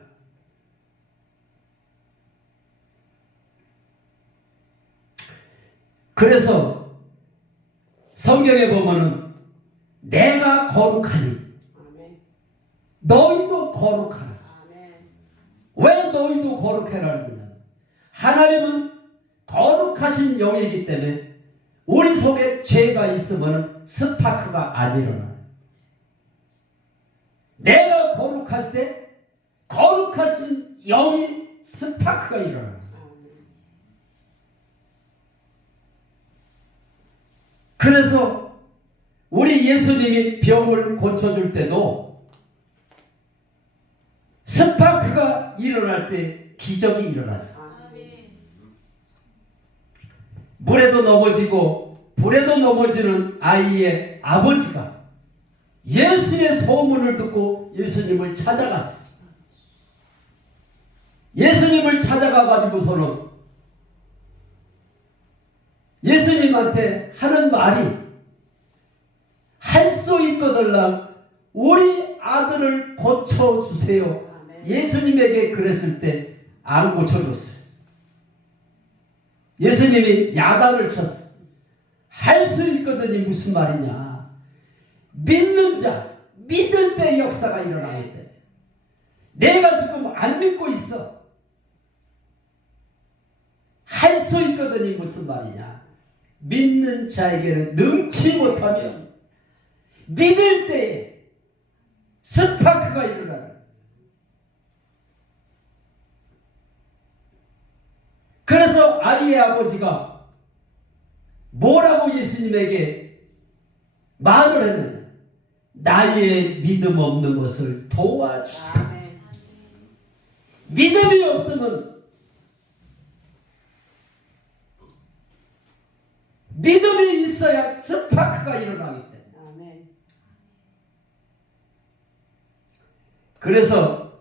그래서 성경에 보면은 내가 거룩하니 너희도 거룩하라. 왜 너희도 거룩해라는 거냐? 하나님은 거룩하신 영이기 때문에 우리 속에 죄가 있으면 스파크가 안 일어나요. 내가 거룩할 때 거룩하신 영이 스파크가 일어나요. 그래서 우리 예수님이 병을 고쳐줄 때도 스파크가 일어날 때 기적이 일어났어요. 물에도 넘어지고 불에도 넘어지는 아이의 아버지가 예수의 소문을 듣고 예수님을 찾아갔어요. 예수님을 찾아가가지고서는 예수님한테 하는 말이 할 수 있거들라 우리 아들을 고쳐주세요. 예수님에게 그랬을 때 안 고쳐줬어요. 예수님이 야단을 쳤어요. 할 수 있거든이 무슨 말이냐. 믿는 자, 믿을 때 역사가 일어나야 돼. 내가 지금 안 믿고 있어. 할 수 있거든이 무슨 말이냐. 믿는 자에게는 능치 못하면 믿을 때에 스파크가 일어나는. 그래서 아이의 아버지가 뭐라고 예수님에게 말을 했느냐. 나의 믿음 없는 것을 도와주세요. 믿음이 없으면, 믿음이 있어야 스파크가 일어나기 때문에. 그래서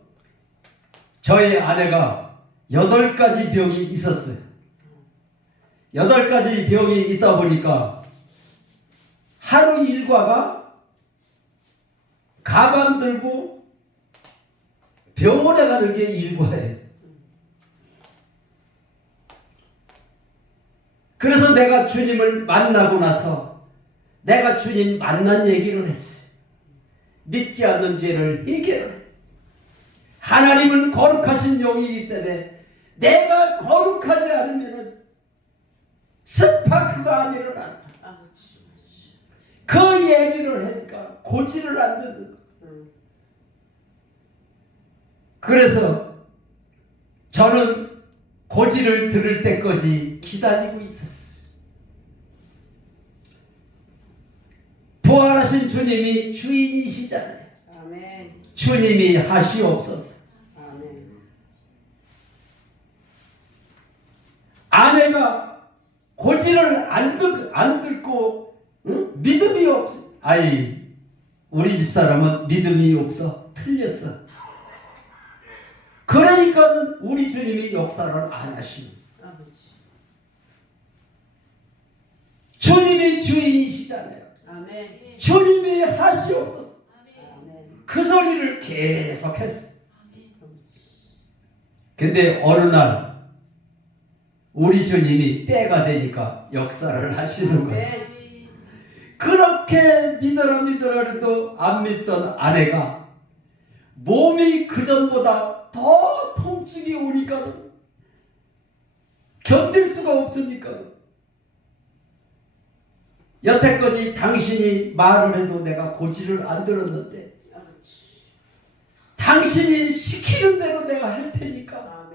저희 아내가 8가지 병이 있었어요. 8가지 병이 있다 보니까 하루 일과가 가방 들고 병원에 가는 게 일과예요. 그래서 내가 주님을 만나고 나서 내가 주님 만난 얘기를 했어요. 믿지 않는 죄를 해결해. 하나님은 거룩하신 영이기 때문에 내가 거룩하지 않으면 스파크가 안 일어난다. 그 얘기를 하니까 고지를 안 듣는 거예요. 그래서 저는 고지를 들을 때까지 기다리고 있었어요. 부활하신 주님이 주인이시잖아요. 아멘. 주님이 하시옵소서. 아멘. 아내가 고지를 안 듣고 믿음이 없어. 아이, 우리 집사람은 믿음이 없어. 틀렸어. 그러니까 우리 주님이 역사를 안 하시는. 주님이 주인이시잖아요. 아멘. 주님이 하시옵소서. 아멘. 그 소리를 계속했어요. 근데 어느 날 우리 주님이 때가 되니까 역사를 하시는 거예요. 그렇게 믿으라 해도 안 믿던 아내가 몸이 그전보다 더 통증이 오니까 견딜 수가 없으니까 여태까지 당신이 말을 해도 내가 고지를 안 들었는데 당신이 시키는 대로 내가 할 테니까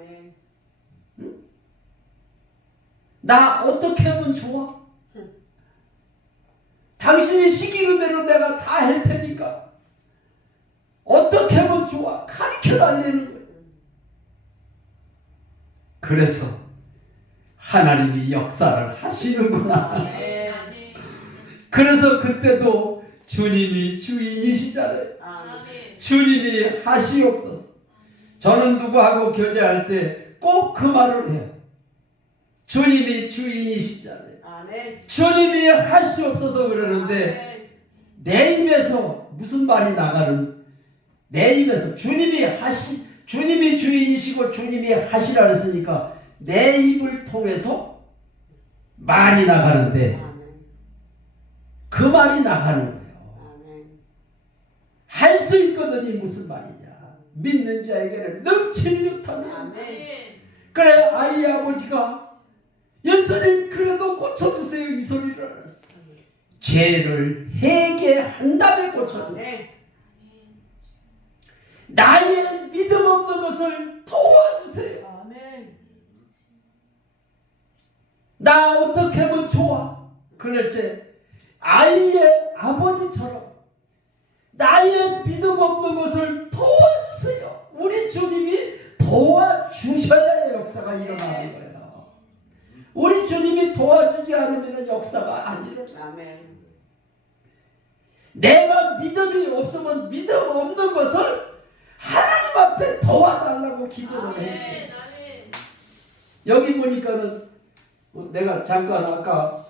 응? 나 어떻게 하면 좋아? 당신이 시키는 대로 내가 다 할 테니까 어떻게 하면 좋아? 가르쳐 달라는 거예요. 그래서 하나님이 역사를 하시는구나. 그래서 그때도 주님이 주인이시잖아요. 주님이 하시옵소서. 저는 누구하고 교제할 때 꼭 그 말을 해요. 주님이 주인이시잖아요. 주님이 하시옵소서 그러는데 내 입에서 무슨 말이 나가는, 내 입에서 주님이 주인이시고 주님이 하시라 했으니까 내 입을 통해서 말이 나가는데 그 말이 나가는 거예요. 할 수 있거든이 무슨 말이냐. 믿는 자에게는 넘치는 육탄이야. 그래 아이 아버지가 예수님 그래도 고쳐주세요 이 소리를 알았어요. 죄를 회개한 다음에 고쳐주세요. 나의 믿음 없는 것을 도와주세요. 나 어떻게 하면 좋아? 그럴지 아이의 아버지처럼 나의 믿음 없는 것을 도와주세요. 우리 주님이 도와주셔야 역사가 일어나는 거예요. 우리 주님이 도와주지 않으면 역사가 안 일어나. 내가 믿음이 없으면 믿음 없는 것을 하나님 앞에 도와달라고 기도를 해요. 여기 보니까는 내가 잠깐 아까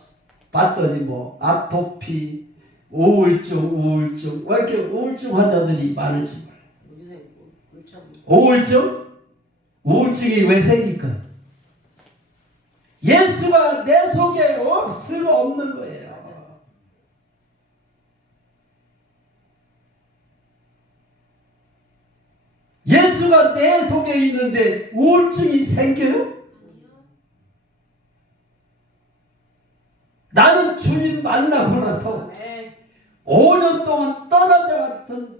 봤더니 뭐 아토피, 우울증 왜 이렇게 우울증 환자들이 많은지 몰라요. 우울증이 왜 생길까? 예수가 내 속에 없으면 없는 거예요. 예수가 내 속에 있는데 우울증이 생겨요? 나는 주님 만나고 나서 5년 동안 떨어져 갔던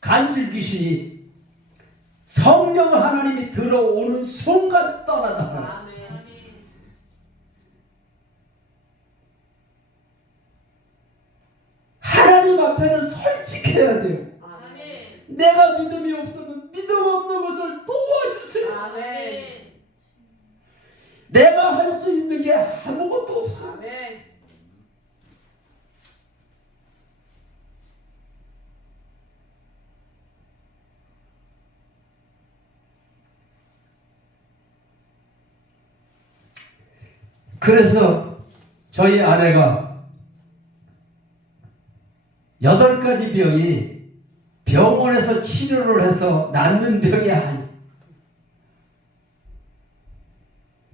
간질 귀신이 성령 하나님이 들어오는 순간 떠나다. 하나님 앞에는 솔직해야 돼요. 내가 믿음이 없으면 믿음 없는 것을 도와주세요. 내가 할 수 있는 게 아무것도 없어요. 그래서 저희 아내가 8가지 병이 병원에서 치료를 해서 낫는 병이 아니에요.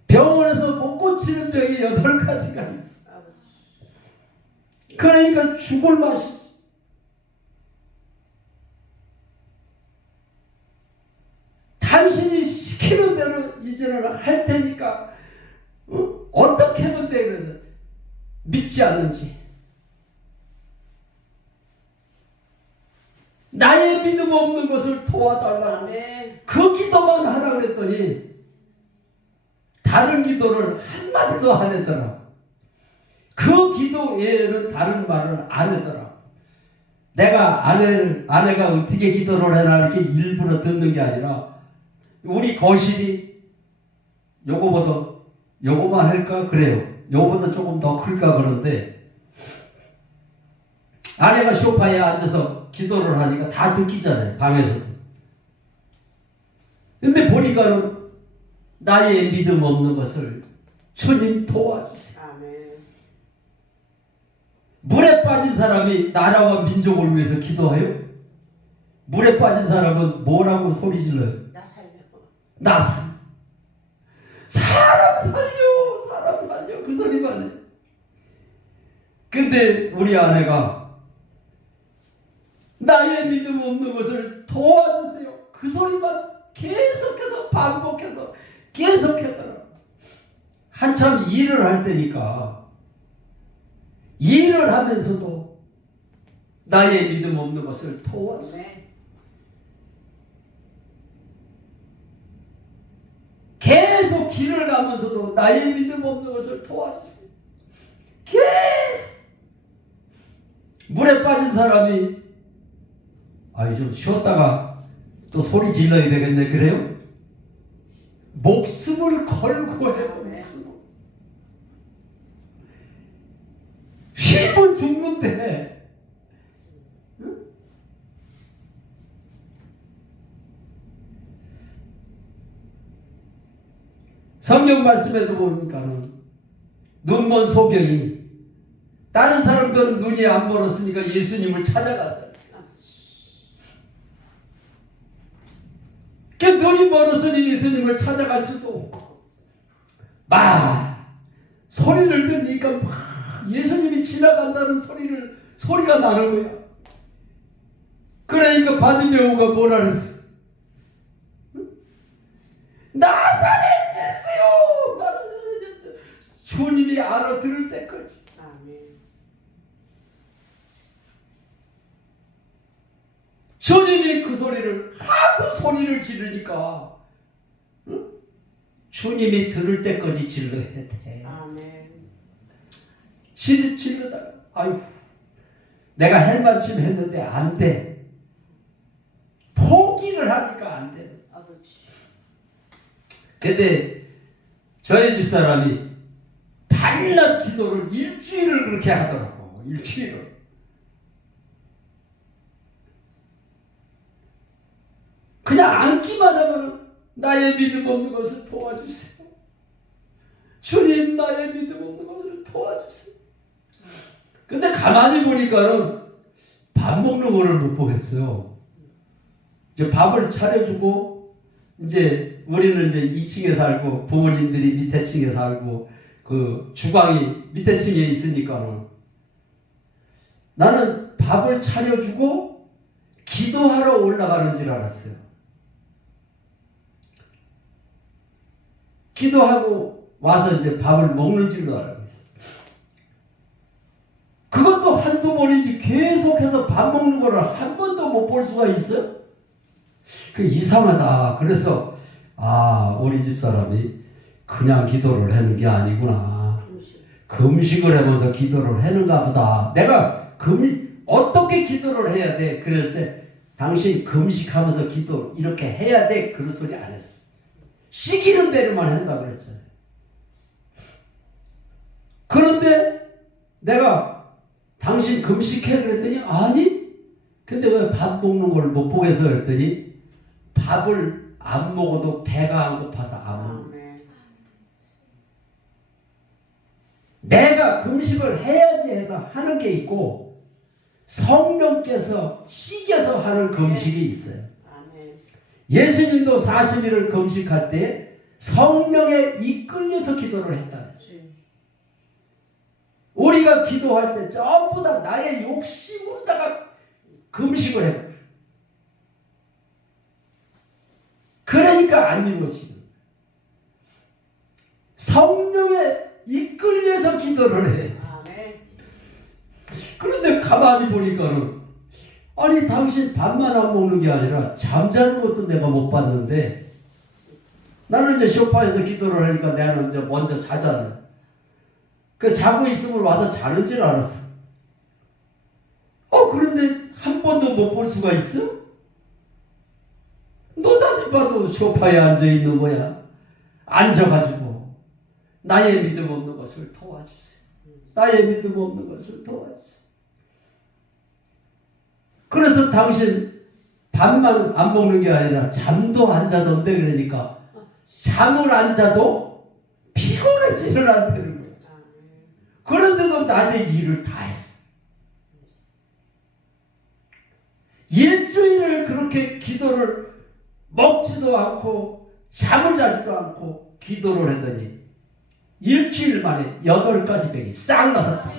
병원에서 못 고치는 병이 8가지가 있어. 그러니까 죽을 맛이지. 당신이 시키는 대로 이제는 할 테니까 어떻게 하면 돼? 그래서 믿지 않는지. 나의 믿음 없는 것을 도와달라고 그 기도만 하라 그랬더니 다른 기도를 한마디도 안 했더라. 그 기도 외에는 다른 말을 안 했더라. 내가 아내가 어떻게 기도를 해라 이렇게 일부러 듣는 게 아니라 우리 거실이 요거만 할까? 그래요. 요거보다 조금 더 클까? 그런데 아내가 소파에 앉아서 기도를 하니까 다 듣기잖아요. 방에서도. 근데 보니까는 나의 믿음 없는 것을 주님 도와주세요. 아멘. 물에 빠진 사람이 나라와 민족을 위해서 기도해요? 물에 빠진 사람은 뭐라고 소리 질러요? 나 살려. 사람 살려. 그 소리만 해. 근데 우리 아내가 나의 믿음 없는 것을 도와주세요. 그 소리만 계속해서 반복해서 계속했더라. 한참 일을 할 때니까 일을 하면서도 나의 믿음 없는 것을 도와주세요. 계속 길을 가면서도 나의 믿음 없는 것을 도와주세요. 계속 물에 빠진 사람이 좀 쉬었다가 또 소리 질러야 되겠네. 그래요? 목숨을 걸고 해요. 쉬면 죽는데 응? 성경 말씀에도 보니까는 눈먼 소경이 다른 사람들은 눈이 안 멀었으니까 예수님을 찾아가잖아요. 그 눈이 멀었으니 예수님을 찾아갈 수도 없고 소리를 듣니까 예수님이 지나간다는 소리가 나는 거야. 그러니까 바디메오가 뭐라 그랬어? 나사렛 예수요! 나사렛 예수! 주님이 알아들을 때까지. 아멘. 주님이 그 소리를 하도 소리를 지르니까 주님이 들을 때까지 질러야 돼. 아멘. 질러다가 내가 할 만큼 했는데 안 돼. 포기를 하니까 안 돼. 근데 저희 집사람이 밤낮 기도를 일주일을 그렇게 하더라고. 일주일을. 그냥 앉기만 하면 나의 믿음 없는 것을 도와주세요. 주님, 나의 믿음 없는 것을 도와주세요. 근데 가만히 보니까는 밥 먹는 거를 못 보겠어요. 이제 밥을 차려주고, 이제 우리는 이제 2층에 살고 부모님들이 밑에 층에 살고 그 주방이 밑에 층에 있으니까는 나는 밥을 차려주고 기도하러 올라가는 줄 알았어요. 기도하고 와서 이제 밥을 먹는 줄로 알고 있어. 그것도 한두 번이지 계속해서 밥 먹는 거를 한 번도 못 볼 수가 있어? 그 이상하다. 그래서 우리 집사람이 그냥 기도를 하는 게 아니구나. 금식을 하면서 기도를 하는가 보다. 내가 어떻게 기도를 해야 돼? 그랬을 때 당신 금식하면서 기도 이렇게 해야 돼. 그런 소리 안 했어. 시키는 대로만 한다 그랬잖아요. 그런데 내가 당신 금식해 그랬더니 아니. 근데 왜 밥 먹는 걸 못 보겠어 그랬더니 밥을 안 먹어도 배가 안 고파서 안 먹는 거야. 내가 금식을 해야지 해서 하는 게 있고 성령께서 시켜서 하는 금식이 있어요. 예수님도 40일을 금식할 때 성령에 이끌려서 기도를 했다. 우리가 기도할 때 전부 다 나의 욕심으로다가 금식을 해요. 그러니까 안 이루어지는 거예요. 성령에 이끌려서 기도를 해. 그런데 가만히 보니까는 아니 당신 밥만 안 먹는 게 아니라 잠자는 것도 내가 못 봤는데 나는 이제 소파에서 기도를 하니까 내가 이제 먼저 자잖아요. 그 자고 있으면 와서 자는 줄 알았어. 그런데 한 번도 못 볼 수가 있어? 너다지 봐도 소파에 앉아 있는 거야. 앉아가지고 나의 믿음 없는 것을 도와주세요. 나의 믿음 없는 것을 도와주세요. 그래서 당신 밥만 안 먹는 게 아니라 잠도 안 자던데 그러니까 잠을 안 자도 피곤하지를 않다는 거야. 그런데도 낮에 일을 다 했어. 일주일을 그렇게 기도를 먹지도 않고 잠을 자지도 않고 기도를 했더니 일주일 만에 8가지 병이 싹 나섰다.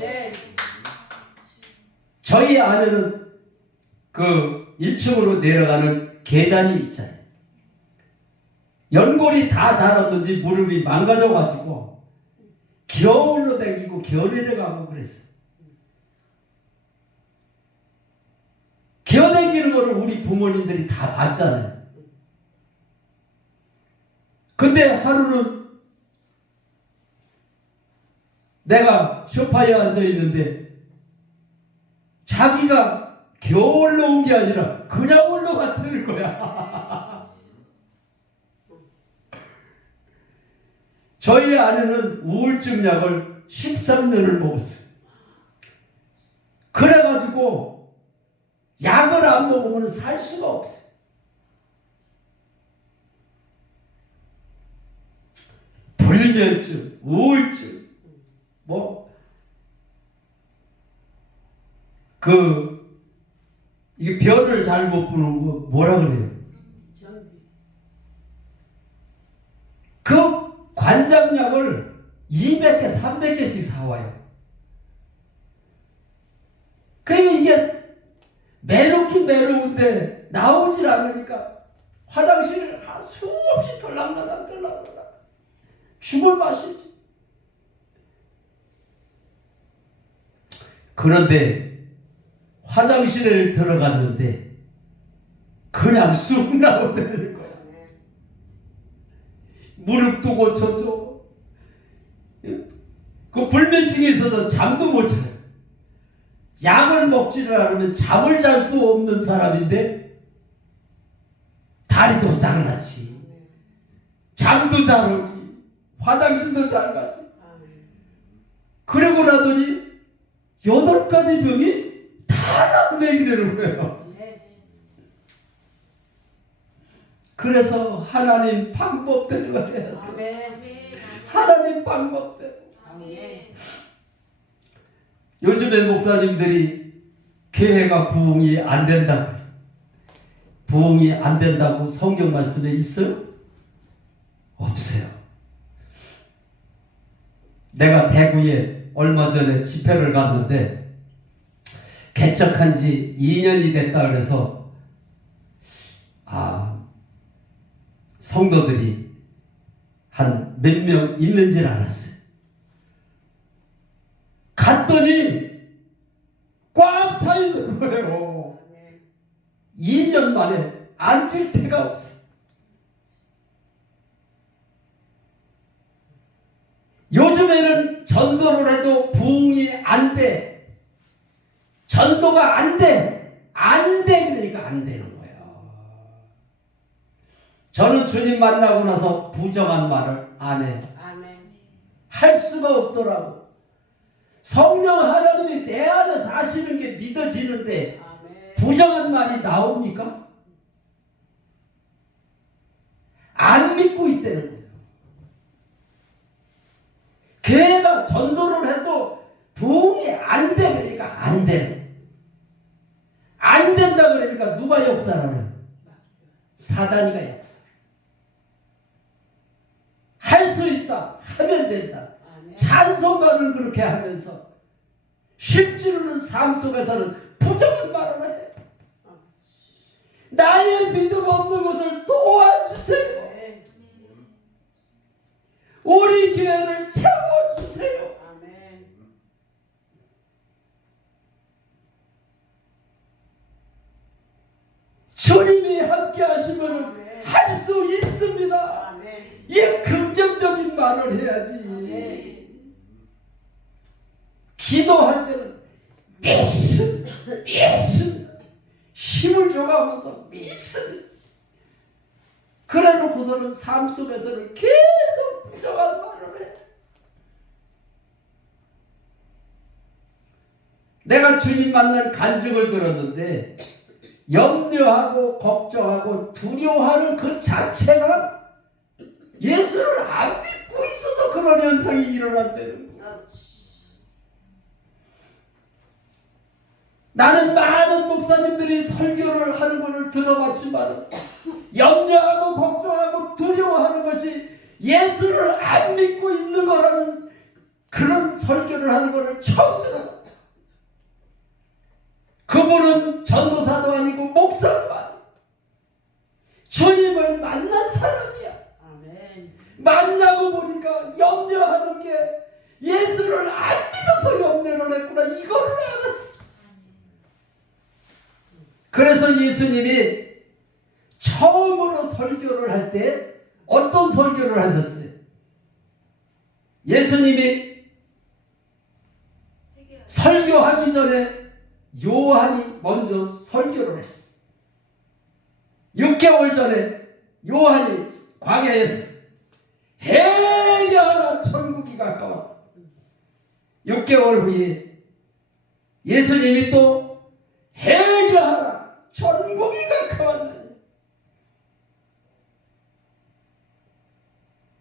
저희 아내는 그 1층으로 내려가는 계단이 있잖아요. 연골이 다 닳았는지 무릎이 망가져가지고 겨울로 다니고 겨울에 가고 그랬어. 겨다니는 거를 우리 부모님들이 다 봤잖아요. 근데 하루는 내가 소파에 앉아 있는데 자기가 겨울로 온 게 아니라 그냥 올라갔다는 거야. 저희 아내는 우울증 약을 13년을 먹었어요. 그래가지고 약을 안 먹으면 살 수가 없어요. 불면증, 우울증, 이게 변을 잘 못 부는 거 뭐라 그래요? 그 관장약을 200개, 300개씩 사와요. 그러니까 이게 매롭긴 매로운데 나오질 않으니까 화장실을 수없이 덜랑덜랑 죽을 맛이지. 그런데 화장실에 들어갔는데 그냥 쑥 나오더라는 거야. 무릎도 고쳐줘. 그 불면증이 있어도 잠도 못 자요. 약을 먹지를 않으면 잠을 잘 수 없는 사람인데 다리도 쌍나지. 잠도 잘 오지. 화장실도 잘 가지. 그러고 나더니 8가지 병이 다 남는 되는 거예요. 그래서 하나님 방법대로 해야 돼. 하나님 방법대로. 요즘에 목사님들이 교회가 부흥이 안 된다고. 부흥이 안 된다고 성경 말씀에 있어요? 없어요. 내가 대구에 얼마 전에 집회를 갔는데 개척한 지 2년이 됐다 그래서 성도들이 한 몇 명 있는 줄 알았어요. 갔더니 꽉 차 있는 거예요. 2년 만에 앉을 데가 없어요. 요즘에는 전도를 해도 부흥이 안 돼. 전도가 안 돼. 안 돼. 그러니까 안 되는 거예요. 저는 주님 만나고 나서 부정한 말을 안 해요. 할 수가 없더라고. 성령 하나님이 내 안에 사시는 게 믿어지는데 부정한 말이 나옵니까? 안 믿고 있다는 거예요. 교회가 전도를 해도 부흥이 안 돼. 그러니까 안 돼. 안 된다 그러니까 누가 역사를 해요? 사단이가 역사. 할 수 있다. 하면 된다. 찬송가를 그렇게 하면서 쉽지는 삶 속에서는 부정한 말을 해. 나의 믿음 없는 것을 도와주세요. 우리 교회를 채워주세요. 주님이 함께 하시면 할 수 있습니다. 이 긍정적인 말을 해야지. 기도할 때는 믿습니다. 힘을 줘가면서 믿습니다. 그래 놓고서는 삶 속에서는 계속 부정한 말을 해. 내가 주님 만난 간증을 들었는데 염려하고 걱정하고 두려워하는 그 자체가 예수를 안 믿고 있어도 그런 현상이 일어난다는 거예요. 나는 많은 목사님들이 설교를 하는 것을 들어봤지만 염려하고 걱정하고 두려워하는 것이 예수를 안 믿고 있는 거라는 그런 설교를 하는 것을 처음 들어봤어요. 그분은 전도사도 아니고 목사도 아니고 주님을 만난 사람이야. 아멘. 만나고 보니까 염려하는 게 예수를 안 믿어서 염려를 했구나. 이거를 알았어. 그래서 예수님이 처음으로 설교를 할 때 어떤 설교를 하셨어요? 예수님이 설교하기 전에 요한이 먼저 설교를 했어요. 6개월 전에 요한이 광야에서 회개하라 천국이 가까웠다. 6개월 후에 예수님이 또 회개하라 천국이 가까웠다.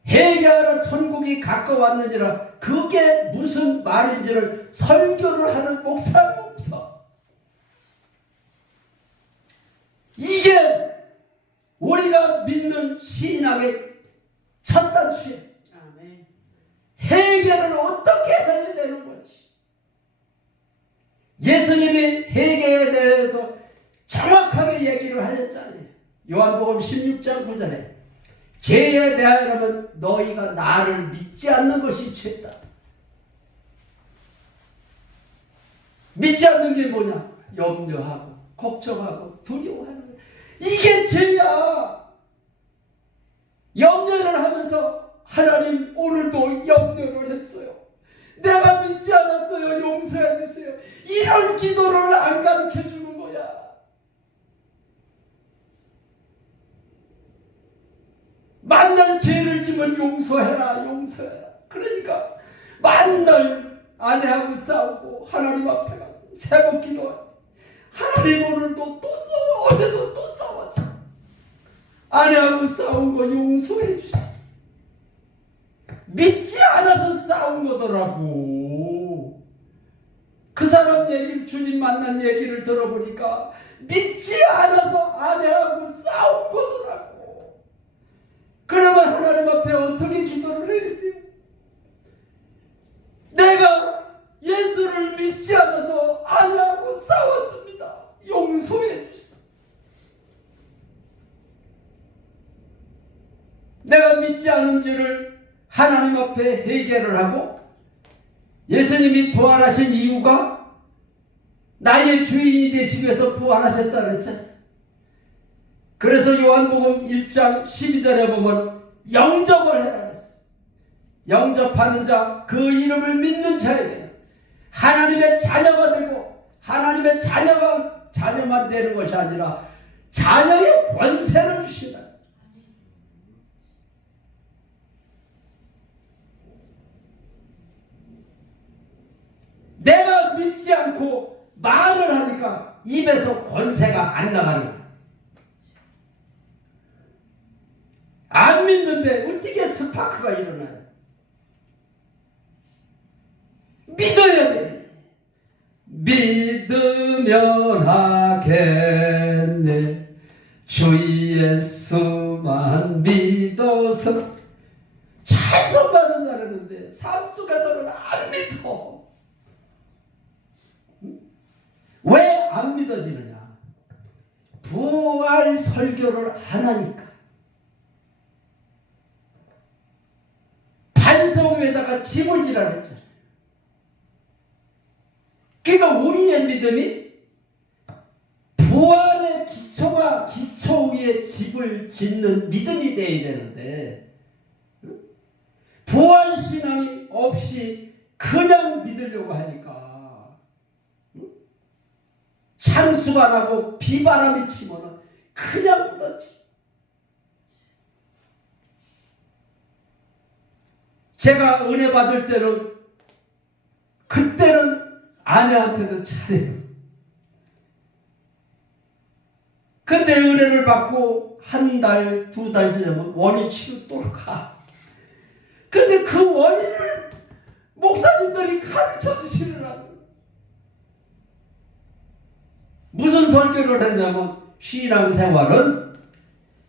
회개하라 천국이 가까웠느니라. 그게 무슨 말인지를 설교를 하는 목사가 없어. 이게 우리가 믿는 신앙의 첫 단추예요. 회개를 어떻게 해야 되는 건지. 예수님이 회개에 대해서 정확하게 얘기를 하셨잖아요. 요한복음 16장 9절에 죄에 대하여는 너희가 나를 믿지 않는 것이 죄다. 믿지 않는 게 뭐냐? 염려하고 걱정하고 두려워하는 거야. 이게 죄야. 염려를 하면서 하나님 오늘도 염려를 했어요. 내가 믿지 않았어요. 용서해 주세요. 이런 기도를 안 가르쳐 주는 거야. 만날 죄를 지면 용서해라. 용서해라. 그러니까 만날 아내하고 싸우고 하나님 앞에 가서 새벽 기도하고 하나님 오늘도 또 싸워. 어제도 또 싸웠어. 아내하고 싸운 거 용서해 주세요. 믿지 않아서 싸운 거더라고. 그 사람 얘기를 주님 만난 얘기를 들어보니까 믿지 않아서 아내하고 싸운 거더라고. 그러면 하나님 앞에 어떻게 기도를 해야 돼요? 내가 예수를 믿지 않아서 아내하고 싸웠습니다. 용서해 주세요. 내가 믿지 믿지 않은지를 하나님 앞에 회개를 하고 예수님이 부활하신 이유가 나의 주인이 되시기 위해서 부활하셨다 그랬잖아요. 그래서 요한복음 1장 12절에 보면 영접을 해라 그랬어요. 영접하는 자, 그 이름을 믿는 자에게는 하나님의 자녀가 되고 하나님의 자녀만 되는 것이 아니라 자녀의 권세를 주시다. 내가 믿지 않고 말을 하니까 입에서 권세가 안 나가는 거야. 안 믿는데 어떻게 스파크가 일어나요? 믿어야 돼. 믿으면 하겠네. 주 예수만 믿어서. 찬송받은 자라는데 삶 속에서는 안 믿어. 왜 안 믿어지느냐? 부활 설교를 안 하니까. 반석 위에다가 집을 지라고 했잖아요. 그러니까 우리의 믿음이 부활의 기초 위에 집을 짓는 믿음이 되어야 되는데 부활 신앙이 없이 그냥 믿으려고 하니까 창수가 나고 비바람이 치면 그냥 묻었지. 제가 은혜 받을 때는 그때는 아내한테도 잘해요. 근데 은혜를 받고 한 달, 두 달 지나면 원인 치료 또 가. 근데 그 원인을 목사님들이 가르쳐 주시더라고요. 무슨 설교를 했냐면 신앙생활은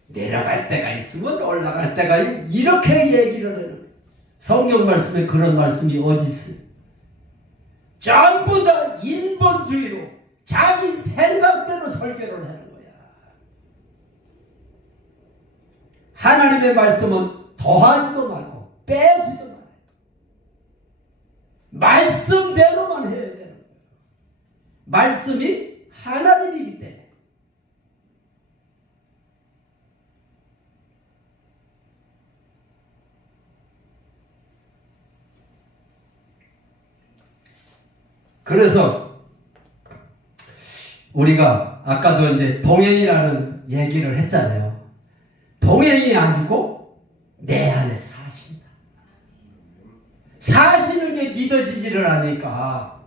내려갈 때가 있으면 올라갈 때가 있고 이렇게 얘기를 해요. 성경 말씀에 그런 말씀이 어디 있어요? 전부 다 인본주의로 자기 생각대로 설교를 하는 거야. 하나님의 말씀은 더하지도 말고 빼지도 말아요. 말씀대로만 해야 되는 거예요. 말씀이 하나님이기 때문에. 그래서 우리가 아까도 이제 동행이라는 얘기를 했잖아요. 동행이 아니고 내 안에 사신다. 사시는 게 믿어지지를 않으니까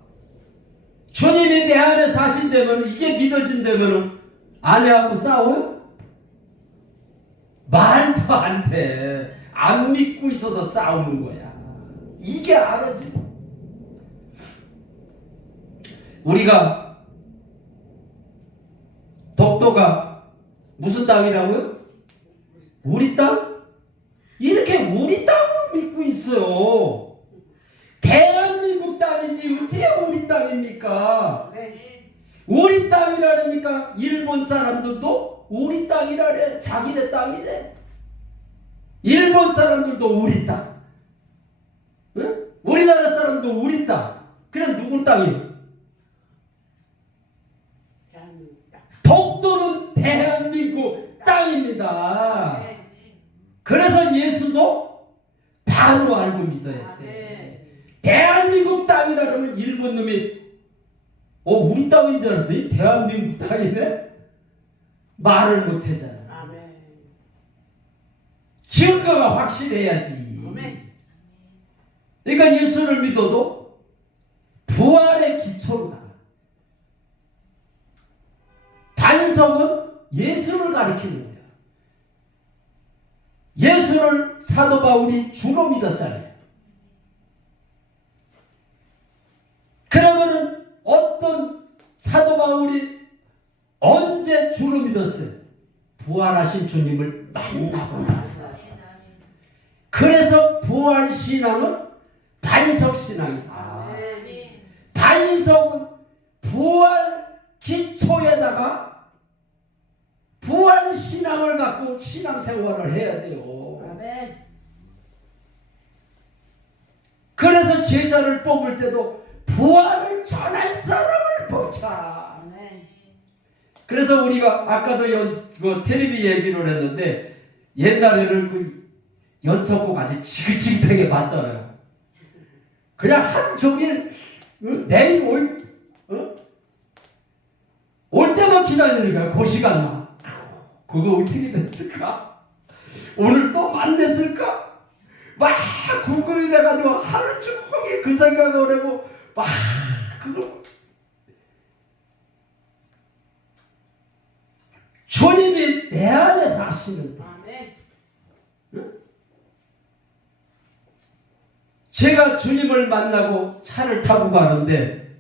주님이 내 안에 사신다면 이게 믿어진다면 아내하고 싸워요? 말도 안 돼. 안 믿고 있어도 싸우는 거야. 이게 알아지. 우리가 독도가 무슨 땅이라고요? 우리 땅? 이렇게 우리 땅으로 믿고 있어요. 대한민국 땅이지 어떻게 우리 땅입니까? 우리 땅이라니까 일본 사람들도 우리 땅이라래. 자기네 땅이래. 일본 사람들도 우리 땅. 응? 우리나라 사람도 우리 땅. 그럼 누구 땅이에요? 독도는 대한민국 땅입니다. 그래서 예수도 바로 알고 믿어야 돼. 대한민국 땅이라 그러면 일본 놈이 우리 땅인 줄 알았더니 대한민국 땅이네? 말을 못 하잖아. 증거가 확실해야지. 그러니까 예수를 믿어도 부활의 기초로다. 반석은 예수를 가리키는 거예요. 예수를 사도 바울이 주로 믿었잖아요. 그러면은 어떤 사도 바울이 언제 주로 믿었어요? 부활하신 주님을 만나고 나서. 그래서 부활 신앙은 반석 신앙이다. 반석은 부활 기초에다가 부활 신앙을 갖고 신앙생활을 해야 돼요. 그래서 제자를 뽑을 때도 부활을 전할 사람을 뽑자. 그래서 우리가 아까도 그 텔레비 얘기를 했는데 옛날에는 그 연속곡 아주 지긋지긋하게 봤잖아요. 그냥 하루 종일 내일 올 때만 기다리는 거야. 그 시간만. 그거 어떻게 됐을까? 오늘 또 만났을까? 막 궁금이 돼가지고 하루 종일 그 생각을 하고 막 그거. 주님이 내 안에 사시는데. 응? 제가 주님을 만나고 차를 타고 가는데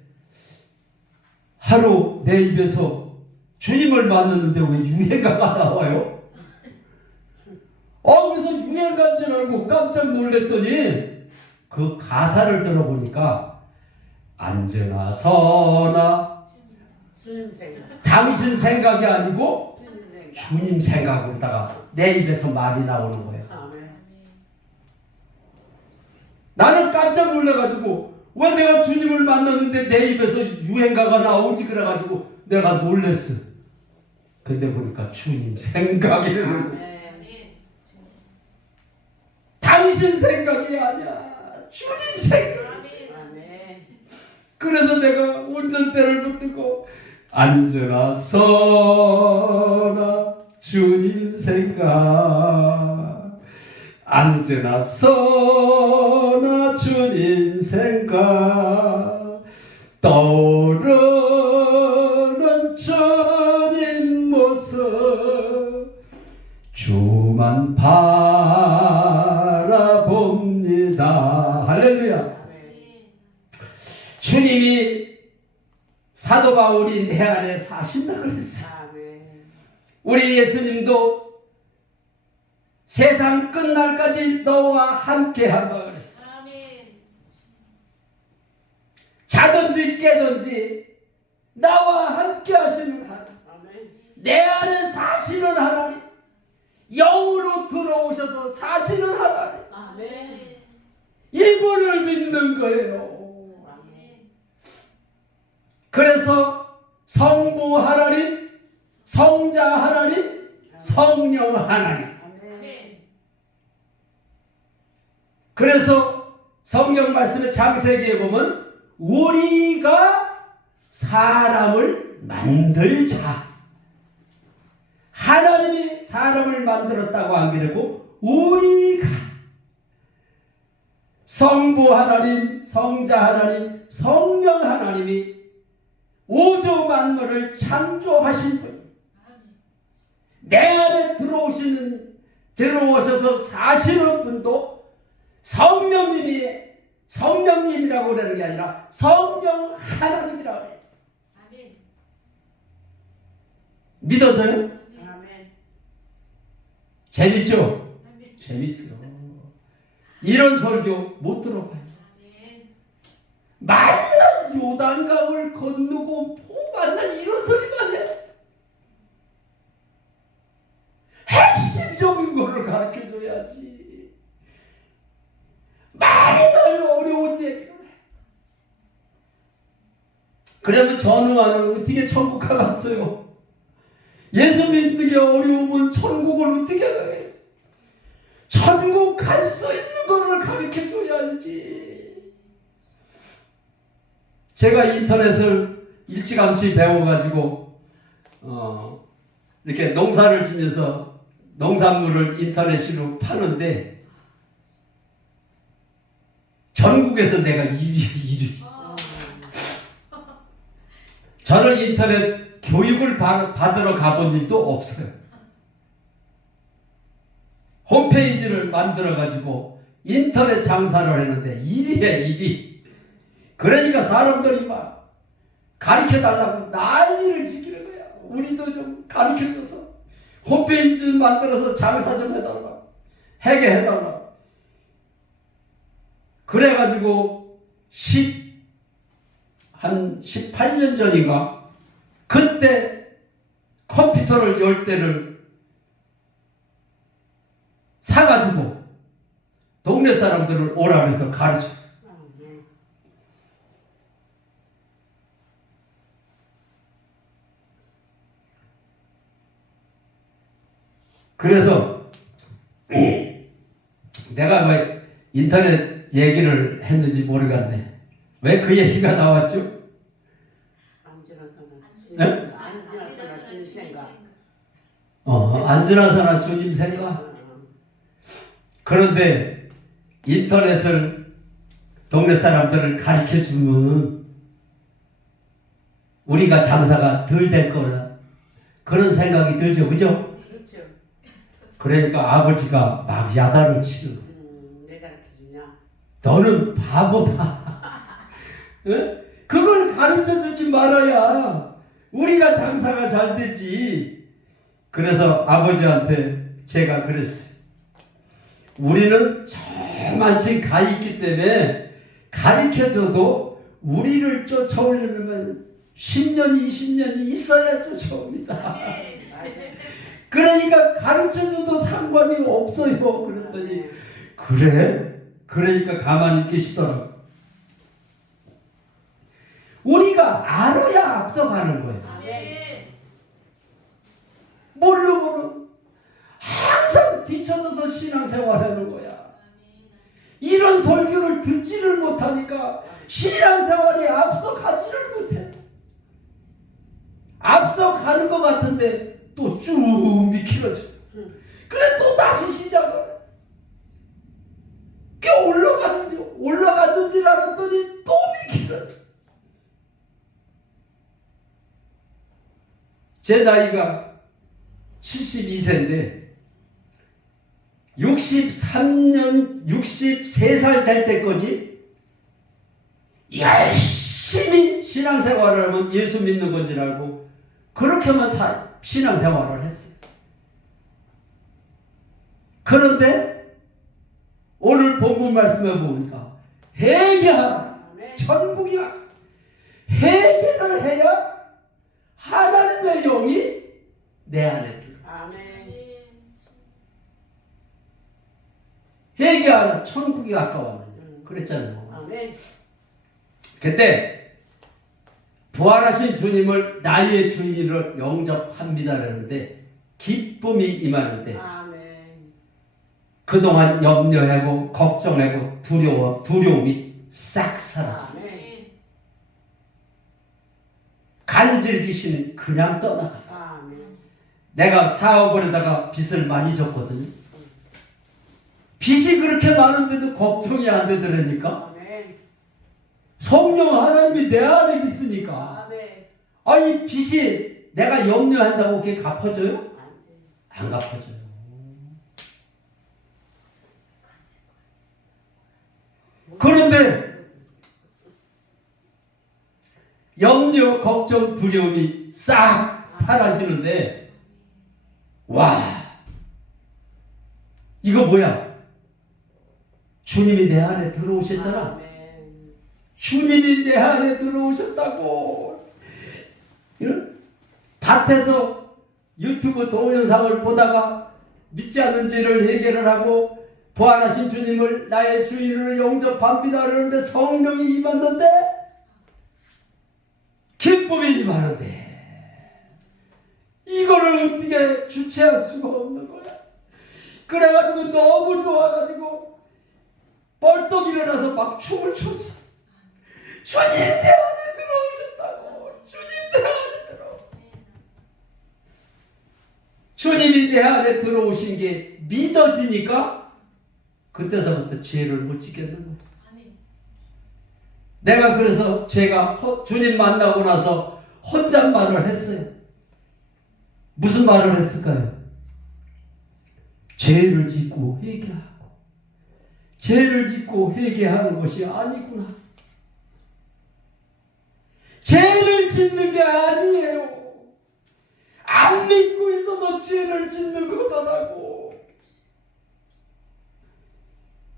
하루 내 입에서 주님을 만났는데 왜 유행가가 나와요? 그래서 유행가인 줄 알고 깜짝 놀랐더니 그 가사를 들어보니까 앉으나 서나 당신 생각이 아니고 주님 생각으로다가 내 입에서 말이 나오는 거예요. 나는 깜짝 놀라가지고 왜 내가 주님을 만났는데 내 입에서 유행가가 나오지 그래가지고 내가 놀랬어. 근데 보니까 주님 생각이라는 당신 생각이 아니야. 주님 생각. 그래서 내가 운전대를 붙들고 앉으나 서나 주님 생각 앉으나 서나 주님 생각 떠오르는 주님 모습 주만 바라봅니다. 할렐루야. 주님이 사도 바울이 내 안에 사신다 그랬어. 우리 예수님도 세상 끝날까지 너와 함께 한다 그랬어. 자든지 깨든지 나와 함께 하시는 하나님, 내 안에 사시는 하나님, 영으로 들어오셔서 사시는 하나님, 이분을 믿는 거예요. 그래서 성부 하나님, 성자 하나님, 성령 하나님. 그래서 성경 말씀의 창세기에 보면 우리가 사람을 만들자. 하나님이 사람을 만들었다고 안 그러고 우리가 성부 하나님, 성자 하나님, 성령 하나님이 우주 만물을 창조하신 분, 내 안에 들어오셔서 사시는 분도 성령님이라고 그러는 게 아니라 성령 하나님이라고 그래요. 믿어서요? 아멘. 재밌죠? 아멘. 재밌어요. 이런 설교 못 들어봐요. 만난 요단강을 건너고 만난 이런 소리만 해. 핵심적인 거를 가르쳐줘야지. 맨날 어려운 얘기를 해. 그러면 전우와는 어떻게 천국 가갔어요? 예수 믿는 게 어려우면 천국을 어떻게 가요? 천국 갈 수 있는 거를 가르쳐줘야지. 제가 인터넷을 일찌감치 배워가지고 이렇게 농사를 지면서 농산물을 인터넷으로 파는데 전국에서 내가 1위. 저는 인터넷 교육을 받으러 가본 일도 없어요. 홈페이지를 만들어가지고 인터넷 장사를 했는데 1위에 1위. 그러니까 사람들이 막 가르쳐달라고 난리를 지키는 거야. 우리도 좀 가르쳐줘서 홈페이지 좀 만들어서 장사 좀 해달라고, 하게 해달라고. 그래가지고 한 18년 전인가 그때 컴퓨터를 10대를 사가지고 동네 사람들을 오라 해서 가르쳤어요. 그래서 내가 왜 인터넷 얘기를 했는지 모르겠네. 왜 그 얘기가 나왔죠? 네? 안지나서나 주님 생각. 안지나서나 주님 생각. 그런데 인터넷을 동네 사람들을 가르쳐 주면 우리가 장사가 덜 될 거라 그런 생각이 들죠, 그죠? 그렇죠. 그러니까 아버지가 막 야단을 치는 거예요. 내 가르쳐주냐? 너는 바보다. 응? 그걸 가르쳐 주지 말아야 우리가 장사가 잘 되지. 그래서 아버지한테 제가 그랬어요. 우리는 저만치 가 있기 때문에 가르쳐줘도 우리를 쫓아오려면 10년, 20년이 있어야 쫓아옵니다. 그러니까 가르쳐줘도 상관이 없어요. 그랬더니 그래? 그러니까 가만히 계시더라고요. 우리가 알아야 앞서가는 거예요. 모르고는 항상 뒤쳐져서 신앙생활하는 거야. 이런 설교를 듣지를 못하니까 신앙생활이 앞서가지를 못해. 앞서가는 것 같은데 또 쭉 미끄러져. 그래 또 다시 시작을. 꽤 올라갔는지 알았더니 또 미끄러져. 제 나이가 72세인데 63살 될 때까지 열심히 신앙생활을 하면 예수 믿는 건지 알고 그렇게만 신앙생활을 했어요. 그런데 오늘 본문 말씀에 보니까 회개하라. 천국이야. 회개를 해야 하나님의 영이 내 안에 들어. 회개하라. 천국이 가까웠는데 그랬잖아요. 근데 부활하신 주님을 나의 주인으로 영접합니다라는데 기쁨이 임하는데 그동안 염려하고 걱정하고 두려움이 싹 사라져. 간질 귀신은 그냥 떠나가. 내가 사업을 하다가 빚을 많이 졌거든요. 빚이 그렇게 많은데도 걱정이 안 되더라니까. 성령 하나님이 내 안에 있으니까. 아니 빚이 내가 염려한다고 그게 갚아져요? 안 갚아져요. 그런데 염려, 걱정, 두려움이 싹 사라지는데 와 이거 뭐야? 주님이 내 안에 들어오셨잖아. 주님이 내 안에 들어오셨다고. 밭에서 유튜브 동영상을 보다가 믿지 않는 죄를 해결을 하고 부활하신 주님을 나의 주인으로 영접합니다 그러는데 성령이 임하는데 기쁨이 임하는데 이거를 어떻게 주체할 수가 없는 거야. 그래가지고 너무 좋아가지고 벌떡 일어나서 막 춤을 췄어. 주님 내 안에 들어오셨다고. 주님 내 안에 들어오셨다고. 주님이 내 안에 들어오신 게 믿어지니까 그때서부터 죄를 못 지켰는 거야. 내가 그래서 제가 주님 만나고 나서 혼잣말을 했어요. 무슨 말을 했을까요? 죄를 짓고 회개하고 죄를 짓고 회개하는 것이 아니구나. 죄를 짓는 게 아니에요. 안 믿고 있어서 죄를 짓는 거더라고.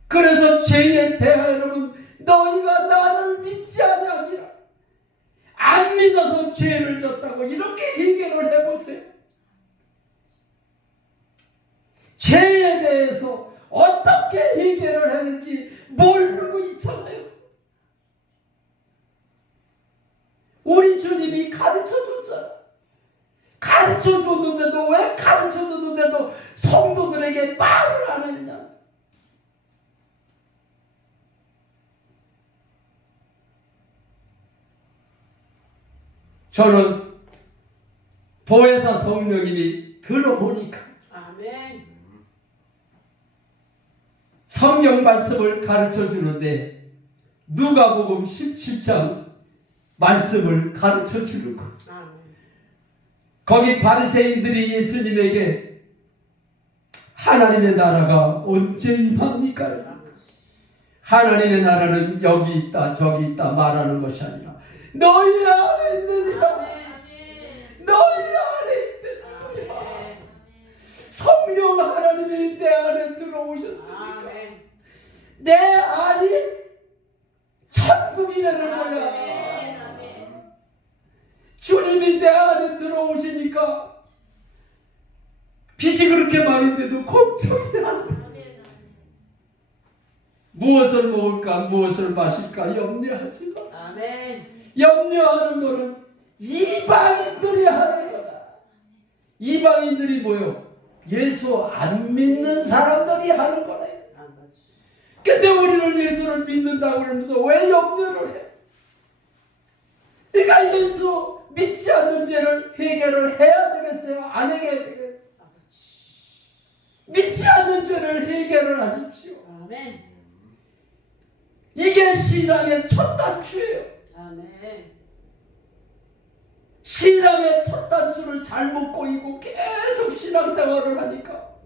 그래서 죄에 대하여는 너희가 나를 믿지 아니함이라. 안 믿어서 죄를 졌다고 이렇게 해결을 해보세요. 죄에 대해서 어떻게 해결을 하는지 모르고 있잖아요. 우리 주님이 가르쳐줬잖아. 가르쳐줬는데도 왜 가르쳐 가르쳐줬는데도 성도들에게 말을 안 했냐? 저는 보혜사 성령님이 들어보니까 아멘. 성경 말씀을 가르쳐 주는데 누가복음 17장 말씀을 가르쳐 주는 것. 아멘. 거기 바리새인들이 예수님에게 하나님의 나라가 언제 임합니까? 하나님의 나라는 여기 있다 저기 있다 말하는 것이 아니라 너희 안에 있느니라. 너희 안에 있느니라. 성령 하나님이 내 안에 들어오셨으니까 내 안이 천국이라는 거야. 주님이 내 안에 들어오시니까 빛이 그렇게 많은데도 걱정이 안 돼. 무엇을 먹을까 무엇을 마실까 염려하지 마. 아멘. 염려하는 거는 이방인들이 하는 거다. 이방인들이 뭐요? 예수 안 믿는 사람들이 하는 거네. 근데 우리는 예수를 믿는다고 그러면서 왜 염려를 해? 그러니까 예수 믿지 않는 죄를 해결을 해야 되겠어요? 안 해결해야 되겠어요? 믿지 않는 죄를 해결을 하십시오. 아멘. 이게 신앙의 첫 단추예요. 아멘. 신앙의 첫 단추를 잘못 꼬이고 계속 신앙생활을 하니까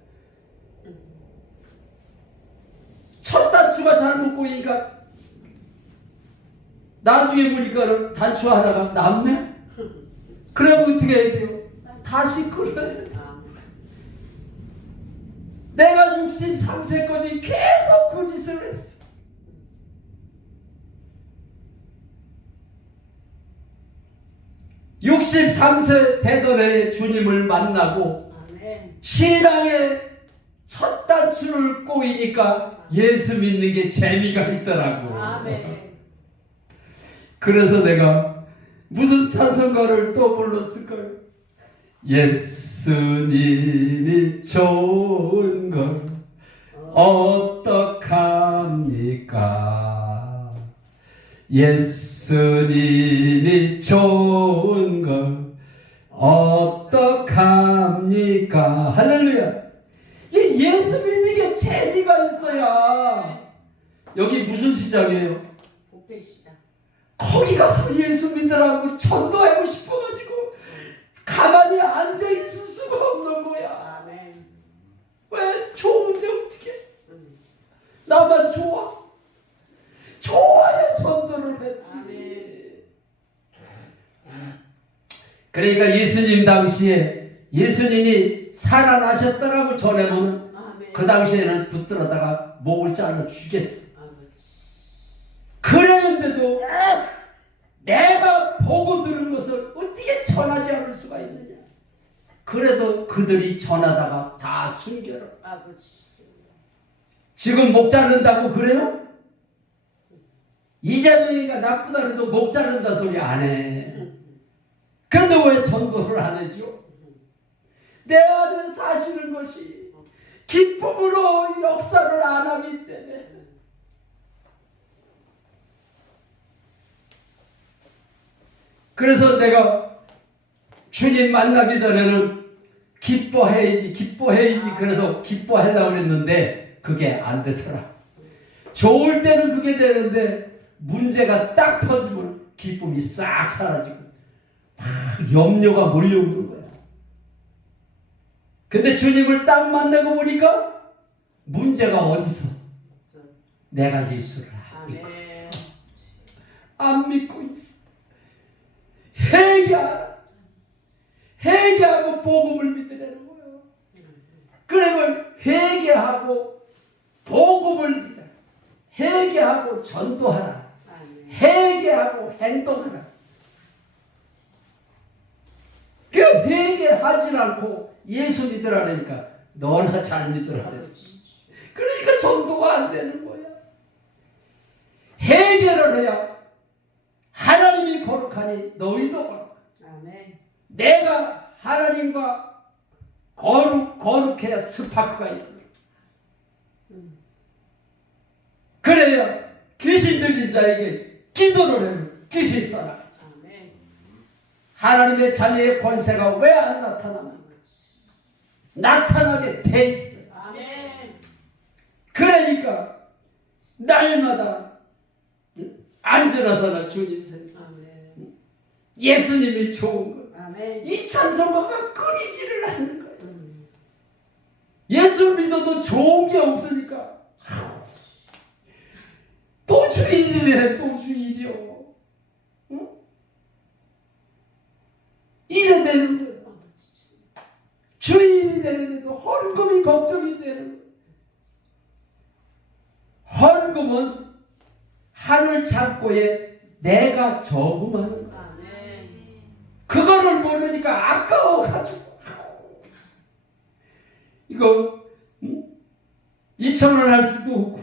첫 단추가 잘못 꼬이니까 나중에 보니까 단추 하나가 남네? 그러면 어떻게 해야 돼요? 다시 끊어야 돼요. 내가 63세까지 계속 그 짓을 했어. (63세) 되던 해에 주님을 만나고 신앙의 첫 단추를 꼬이니까 예수 믿는 게 재미가 있더라고. 아멘. 그래서 내가 무슨 찬송가를 또 불렀을까요? 예수님이 좋은 걸 어떡합니까? 예수님이 좋은 걸 어떡합니까? 할렐루야. 예수 믿는 게 재미가 있어야. 여기 무슨 시장이에요? 복대시장. 거기 가서 예수 믿으라고 전도하고 싶어가지고 가만히 앉아있을 수가 없는 거야. 아멘. 왜? 좋은데 어떻게? 나만 좋아? 좋아야 전도를 했지. 그러니까 예수님 당시에 예수님이 살아나셨다라고 전해보면 그 당시에는 붙들어다가 목을 잘라 죽였어. 그랬는데도 내가 보고 들은 것을 어떻게 전하지 않을 수가 있느냐. 그래도 그들이 전하다가 다 숨겨라. 지금 목 자른다고 그래요? 이재명이가 나쁘다 해도 목 자른다 소리 안 해. 근데 왜 전도를 안 해줘? 내 안에 사시는 것이 기쁨으로 역사를 안 하기 때문에. 그래서 내가 주님 만나기 전에는 기뻐해야지 그래서 기뻐하려고 했는데 그게 안 되더라. 좋을 때는 그게 되는데 문제가 딱 터지면 기쁨이 싹 사라지고 막 염려가 몰려오는 거야. 근데 주님을 딱 만나고 보니까 문제가 어디서? 내가 예수를 안 믿고 있어. 안 믿고 있어. 회개하고 복음을 믿으라는 거예요. 그러면 회개하고 복음을 믿어라. 회개하고 전도하라. 회개하고 행동하라. 그 회개하지 않고 예수 믿으라니까 너나 잘 믿으라. 그러니까 전도가 안 되는 거야. 회개를 해야 하나님이 거룩하니 너희도 거룩하다. 내가 하나님과 거룩해야 스파크가 있는 거예요. 그래야 귀신 들린 자에게 기도를 하면 귀신이 떠나. 아멘. 하나님의 자녀의 권세가 왜 안 나타나나? 나타나게 돼 있어요. 아멘. 그러니까 날마다 앉으나서나 주님 생각, 아멘. 예수님이 좋은 거, 아멘. 이 찬송가가 끊이지를 않는 거예요. 예수 믿어도 좋은 게 없으니까 또 주일이래, 또 주일이요. 응? 이래 되는 거예요. 주일이 되는데도 헌금이 걱정이 되는 거예요. 헌금은 하늘 창고에 내가 저금하는 거예요. 아멘. 그거를 모르니까 아까워가지고 이거 2,000원 할 수도 없고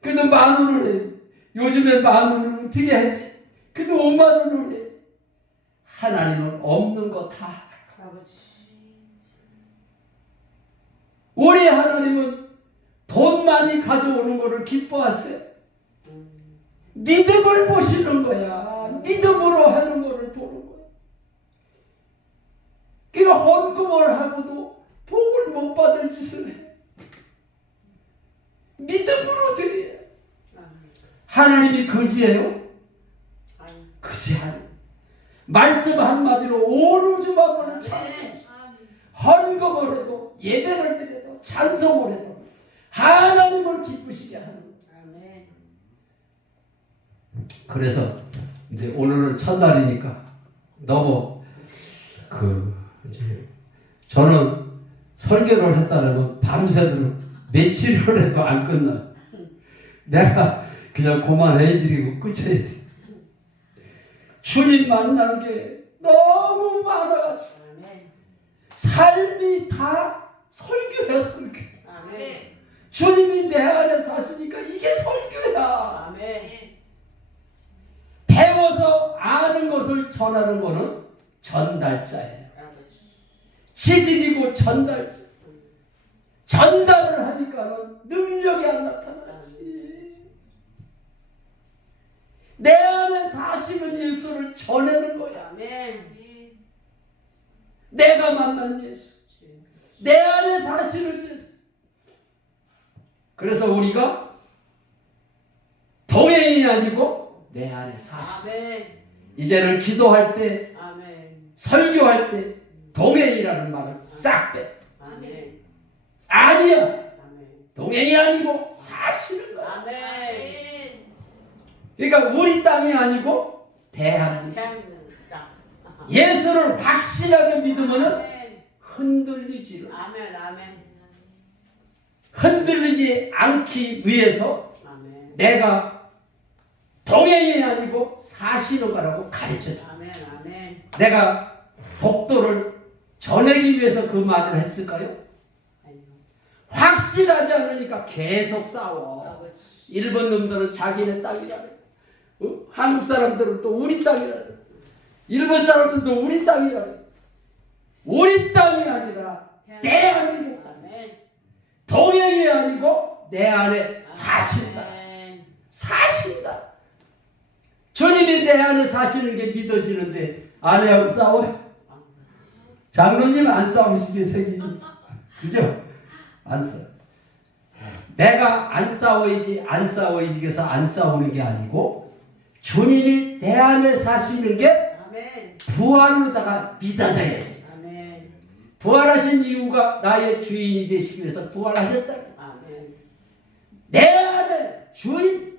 그래도 10,000원을 해. 요즘에 10,000원을 어떻게 하지? 그래도 50,000원을 해. 하나님은 없는 거 다 아버지. 우리 하나님은 돈 많이 가져오는 거를 기뻐하세요. 믿음을 보시는 거야. 믿음으로 하는 거를 보는 거야. 그러니까 헌금을 하고도 복을 못 받을 짓을 해. 믿음으로 드려요. 하나님이 거지예요? 거지 아니에요. 말씀 한마디로 온 우주 만물을 창조해. 헌금을 해도 예배를 드려도 찬송을 해도 하나님을 기쁘시게 하는 거예요. 아멘. 그래서 이제 오늘은 첫날이니까 너무 이제 저는 설교를 했다면 밤새도록 며칠을 해도 안 끝나. 내가 그냥 그만해지고 끝쳐야 돼. 주님 만나는 게 너무 많아가지고 아멘. 삶이 다 설교야, 설교. 아멘. 주님이 내 안에 사시니까 이게 설교야. 아멘. 배워서 아는 것을 전하는 거는 전달자예요. 아버지. 지식이고 전달자. 전달을 하니까는 능력이 안 나타나지. 내 안에 사시는 예수를 전하는 거야. 아멘. 내가 만난 예수. 내 안에 사시는 예수. 그래서 우리가 동행이 아니고 내 안에 사시. 아멘. 이제는 기도할 때, 아멘. 설교할 때 동행이라는 말을 싹 빼. 아멘. 아니야. 아멘. 동행이 아니고 사시는 거야. 아멘. 그러니까 우리 땅이 아니고 대한민국. 대한민국 땅. 예수를 확실하게 믿으면은 아멘. 흔들리지. 아멘. 아멘. 흔들리지 않기 위해서 아멘. 내가 동행이 아니고 사시는 거라고 가르쳐줘. 아멘. 아멘. 내가 복도를 전하기 위해서 그 말을 했을까요? 아니요. 확실하지 않으니까 계속 싸워. 아버지. 일본 놈들은 자기네 땅이라 그래. 한국 사람들은 또 우리 땅이라 그래. 일본 사람들도 우리 땅이라 그래. 우리 땅이 아니라 대한민국 땅. 아멘. 동행이 아니고 내 안에 사신다. 아멘. 사신다. 주님이 내 안에 사시는 게 믿어지는데 아내하고 싸워요? 장로님 안 싸우시게 생기지. 그죠? 안 싸워. 내가 안 싸워야지 그래서 안 싸우는 게 아니고 주님이 내 안에 사시는 게 아멘. 부활로다가 믿어져야 돼. 아멘. 부활하신 이유가 나의 주인이 되시기 위해서 부활하셨다. 아멘. 내 안에 주인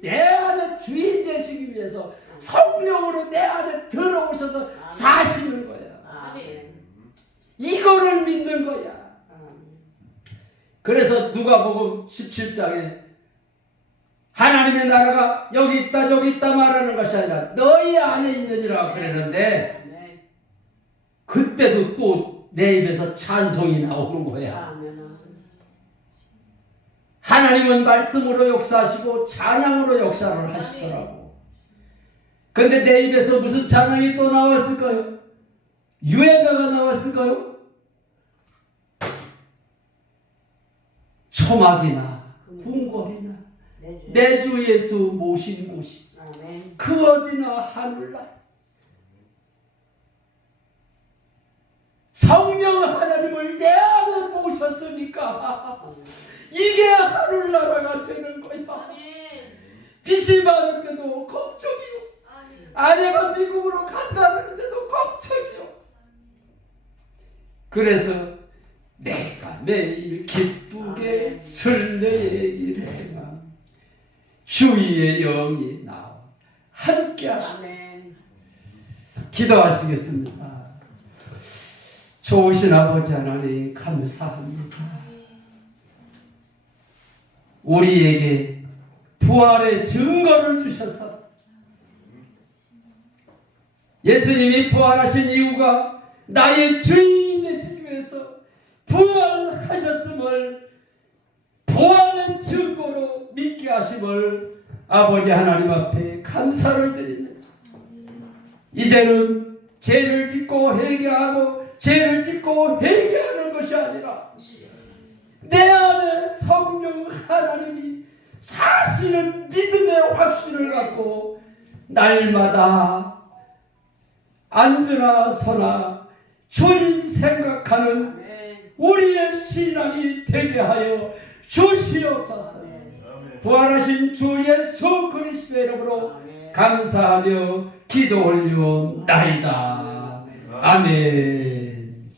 되시기 위해서 성령으로 내 안에 들어오셔서 사시는 거야. 아멘. 이거를 믿는 거야. 그래서 누가복음 17장에 하나님의 나라가 여기 있다 저기 있다 말하는 것이 아니라 너희 안에 있느니라 그랬는데 아멘. 그때도 또 내 입에서 찬송이 나오는 거야. 아멘. 하나님은 말씀으로 역사하시고 찬양으로 역사를 하시더라고. 근데 내 입에서 무슨 찬양이 또 나왔을까요? 유행가가 나왔을까요? 초막이나 궁궐이나 내 주 예수 모신 곳이 아멘. 그 어디나 하늘나라. 성령 하나님을 내 안에 모셨으니까 이게 하늘나라가 되는 거야. 빚이 많은데도 걱정이 없어. 아내가 미국으로 간다는데도 걱정이 없어. 그래서 내가 매일 기쁘게 설레의 일생아 주의 영이 나와 함께 하시고 아멘. 기도하시겠습니다. 좋으신 아버지 하나님 감사합니다. 우리에게 부활의 증거를 주셔서 예수님이 부활하신 이유가 나의 주인 되시기 위해서 부활하셨음을 부활의 증거로 믿게 하심을 아버지 하나님 앞에 감사를 드립니다. 이제는 죄를 짓고 회개하고 죄를 짓고 회개하는 것이 아니라 내 안에 성령 하나님이 사실은 믿음의 확신을 갖고 날마다 앉으나 서나 주님 생각하는 우리의 신앙이 되게 하여 주시옵소서. 부활하신 주 예수 그리스도의 이름으로 감사하며 기도 올리옵나이다. 아멘.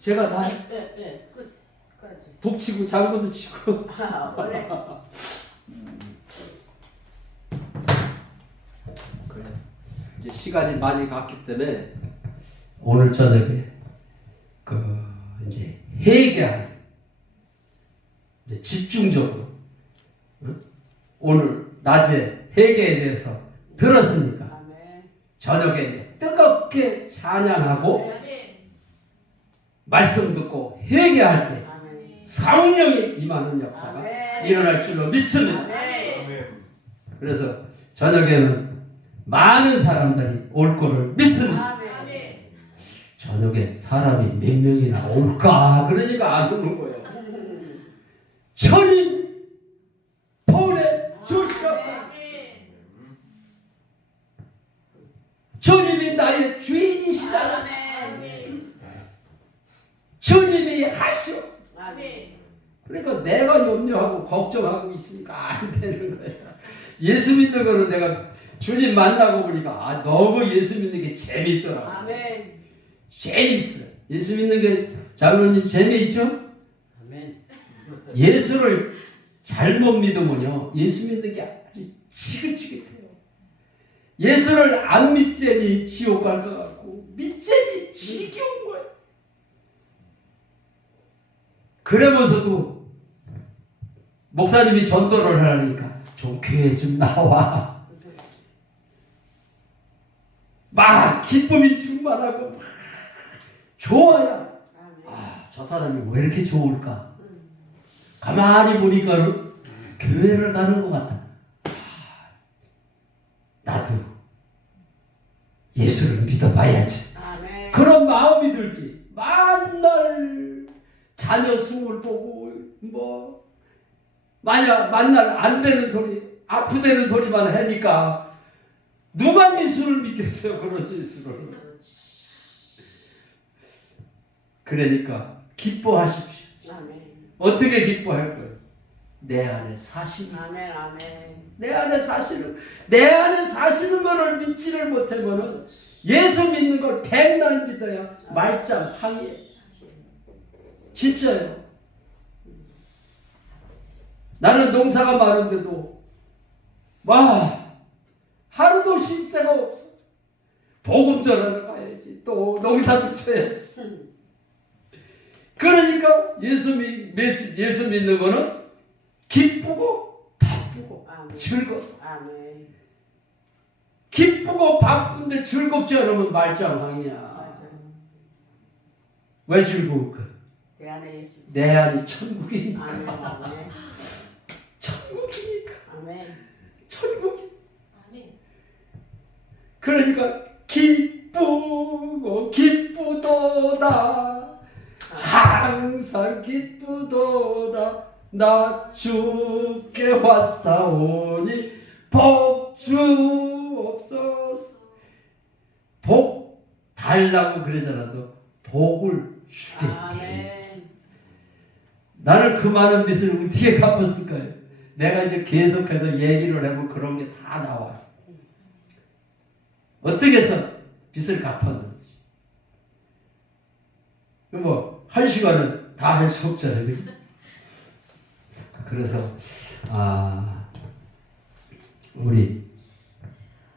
제가 다 끝까지. 북치고 장구도 치고 원래 그래. 이제 시간이 많이 갔기 때문에 오늘 저녁에 이제 회개하는 이제 집중적으로 오늘 낮에 회개에 대해서 들었으니까 아멘. 저녁에 이제 뜨겁게 찬양하고 말씀 듣고 회개할 때 아멘. 성령이 임하는 역사가 아멘. 일어날 줄로 믿습니다. 아멘. 그래서 저녁에는 많은 사람들이 올 거를 믿습니다. 아멘. 저녁에 사람이 몇 명이나 올까? 그러니까 안 오는 거예요. 주님 보내주시옵소서. 주님이 나의 주인이시잖아. 주님이 하시옵소서. 아멘. 그러니까 내가 염려하고 걱정하고 있으니까 안 되는 거야. 예수 믿는 거는 내가 주님 만나고 보니까 너무 예수 믿는 게 재밌더라고. 아멘. 재밌어. 예수 믿는 게 장로님 재미있죠? 아멘. 예수를 잘못 믿으면요 예수 믿는 게 아주 지긋지긋해요. 예수를 안 믿자니 지옥 갈 것 같고 믿자니 지겨운 거예요. 그러면서도 목사님이 전도를 하라니까 좀 교회 좀 나와. 막 기쁨이 충만하고 막 좋아요. 저 사람이 왜 이렇게 좋을까? 가만히 보니까는 교회를 가는 것 같아. 나도 예수를 믿어봐야지. 아멘. 그런 마음이 들지. 만날 자녀 수을 보고 만날 안 되는 소리, 아프다는 소리만 하니까 누가 예수를 믿겠어요? 그런 예수를. 그러니까 기뻐하십시오. 아멘. 어떻게 기뻐할 거예요? 내 안에 사시는. 아멘. 아멘. 내 안에 사시는 거를 믿지를 못하면은 예수 믿는 걸 백날 믿어야 말짱하게. 진짜요. 나는 농사가 많은데도 하루도 쉴 새가 없어. 복음 전하러 가야지. 또 농사도 쳐야지. 그러니까 예수 믿는 거는 기쁘고 바쁘고 아멘. 즐거워. 아멘. 기쁘고 바쁜데 즐겁지 않으면 말짱항이야. 맞아요. 왜 즐거울까? 내 안에 예수. 내 안이 천국이니까. 아멘. 아멘. 천국이니까. 아멘. 천국이. 그러니까 기쁘고 기쁘고 기쁘도다 항상 기쁘도다 나 주께 왔사오니 복 주옵소서. 복 달라고 그러잖아도 복을 주게 돼. 아멘. 나는 그 많은 빚을 어떻게 갚았을까요? 내가 이제 계속해서 얘기를 해보면 그런 게 다 나와요. 어떻게 해서 빚을 갚았는지. 뭐, 한 시간은 다 할 수 없잖아요. 그죠? 그래서, 우리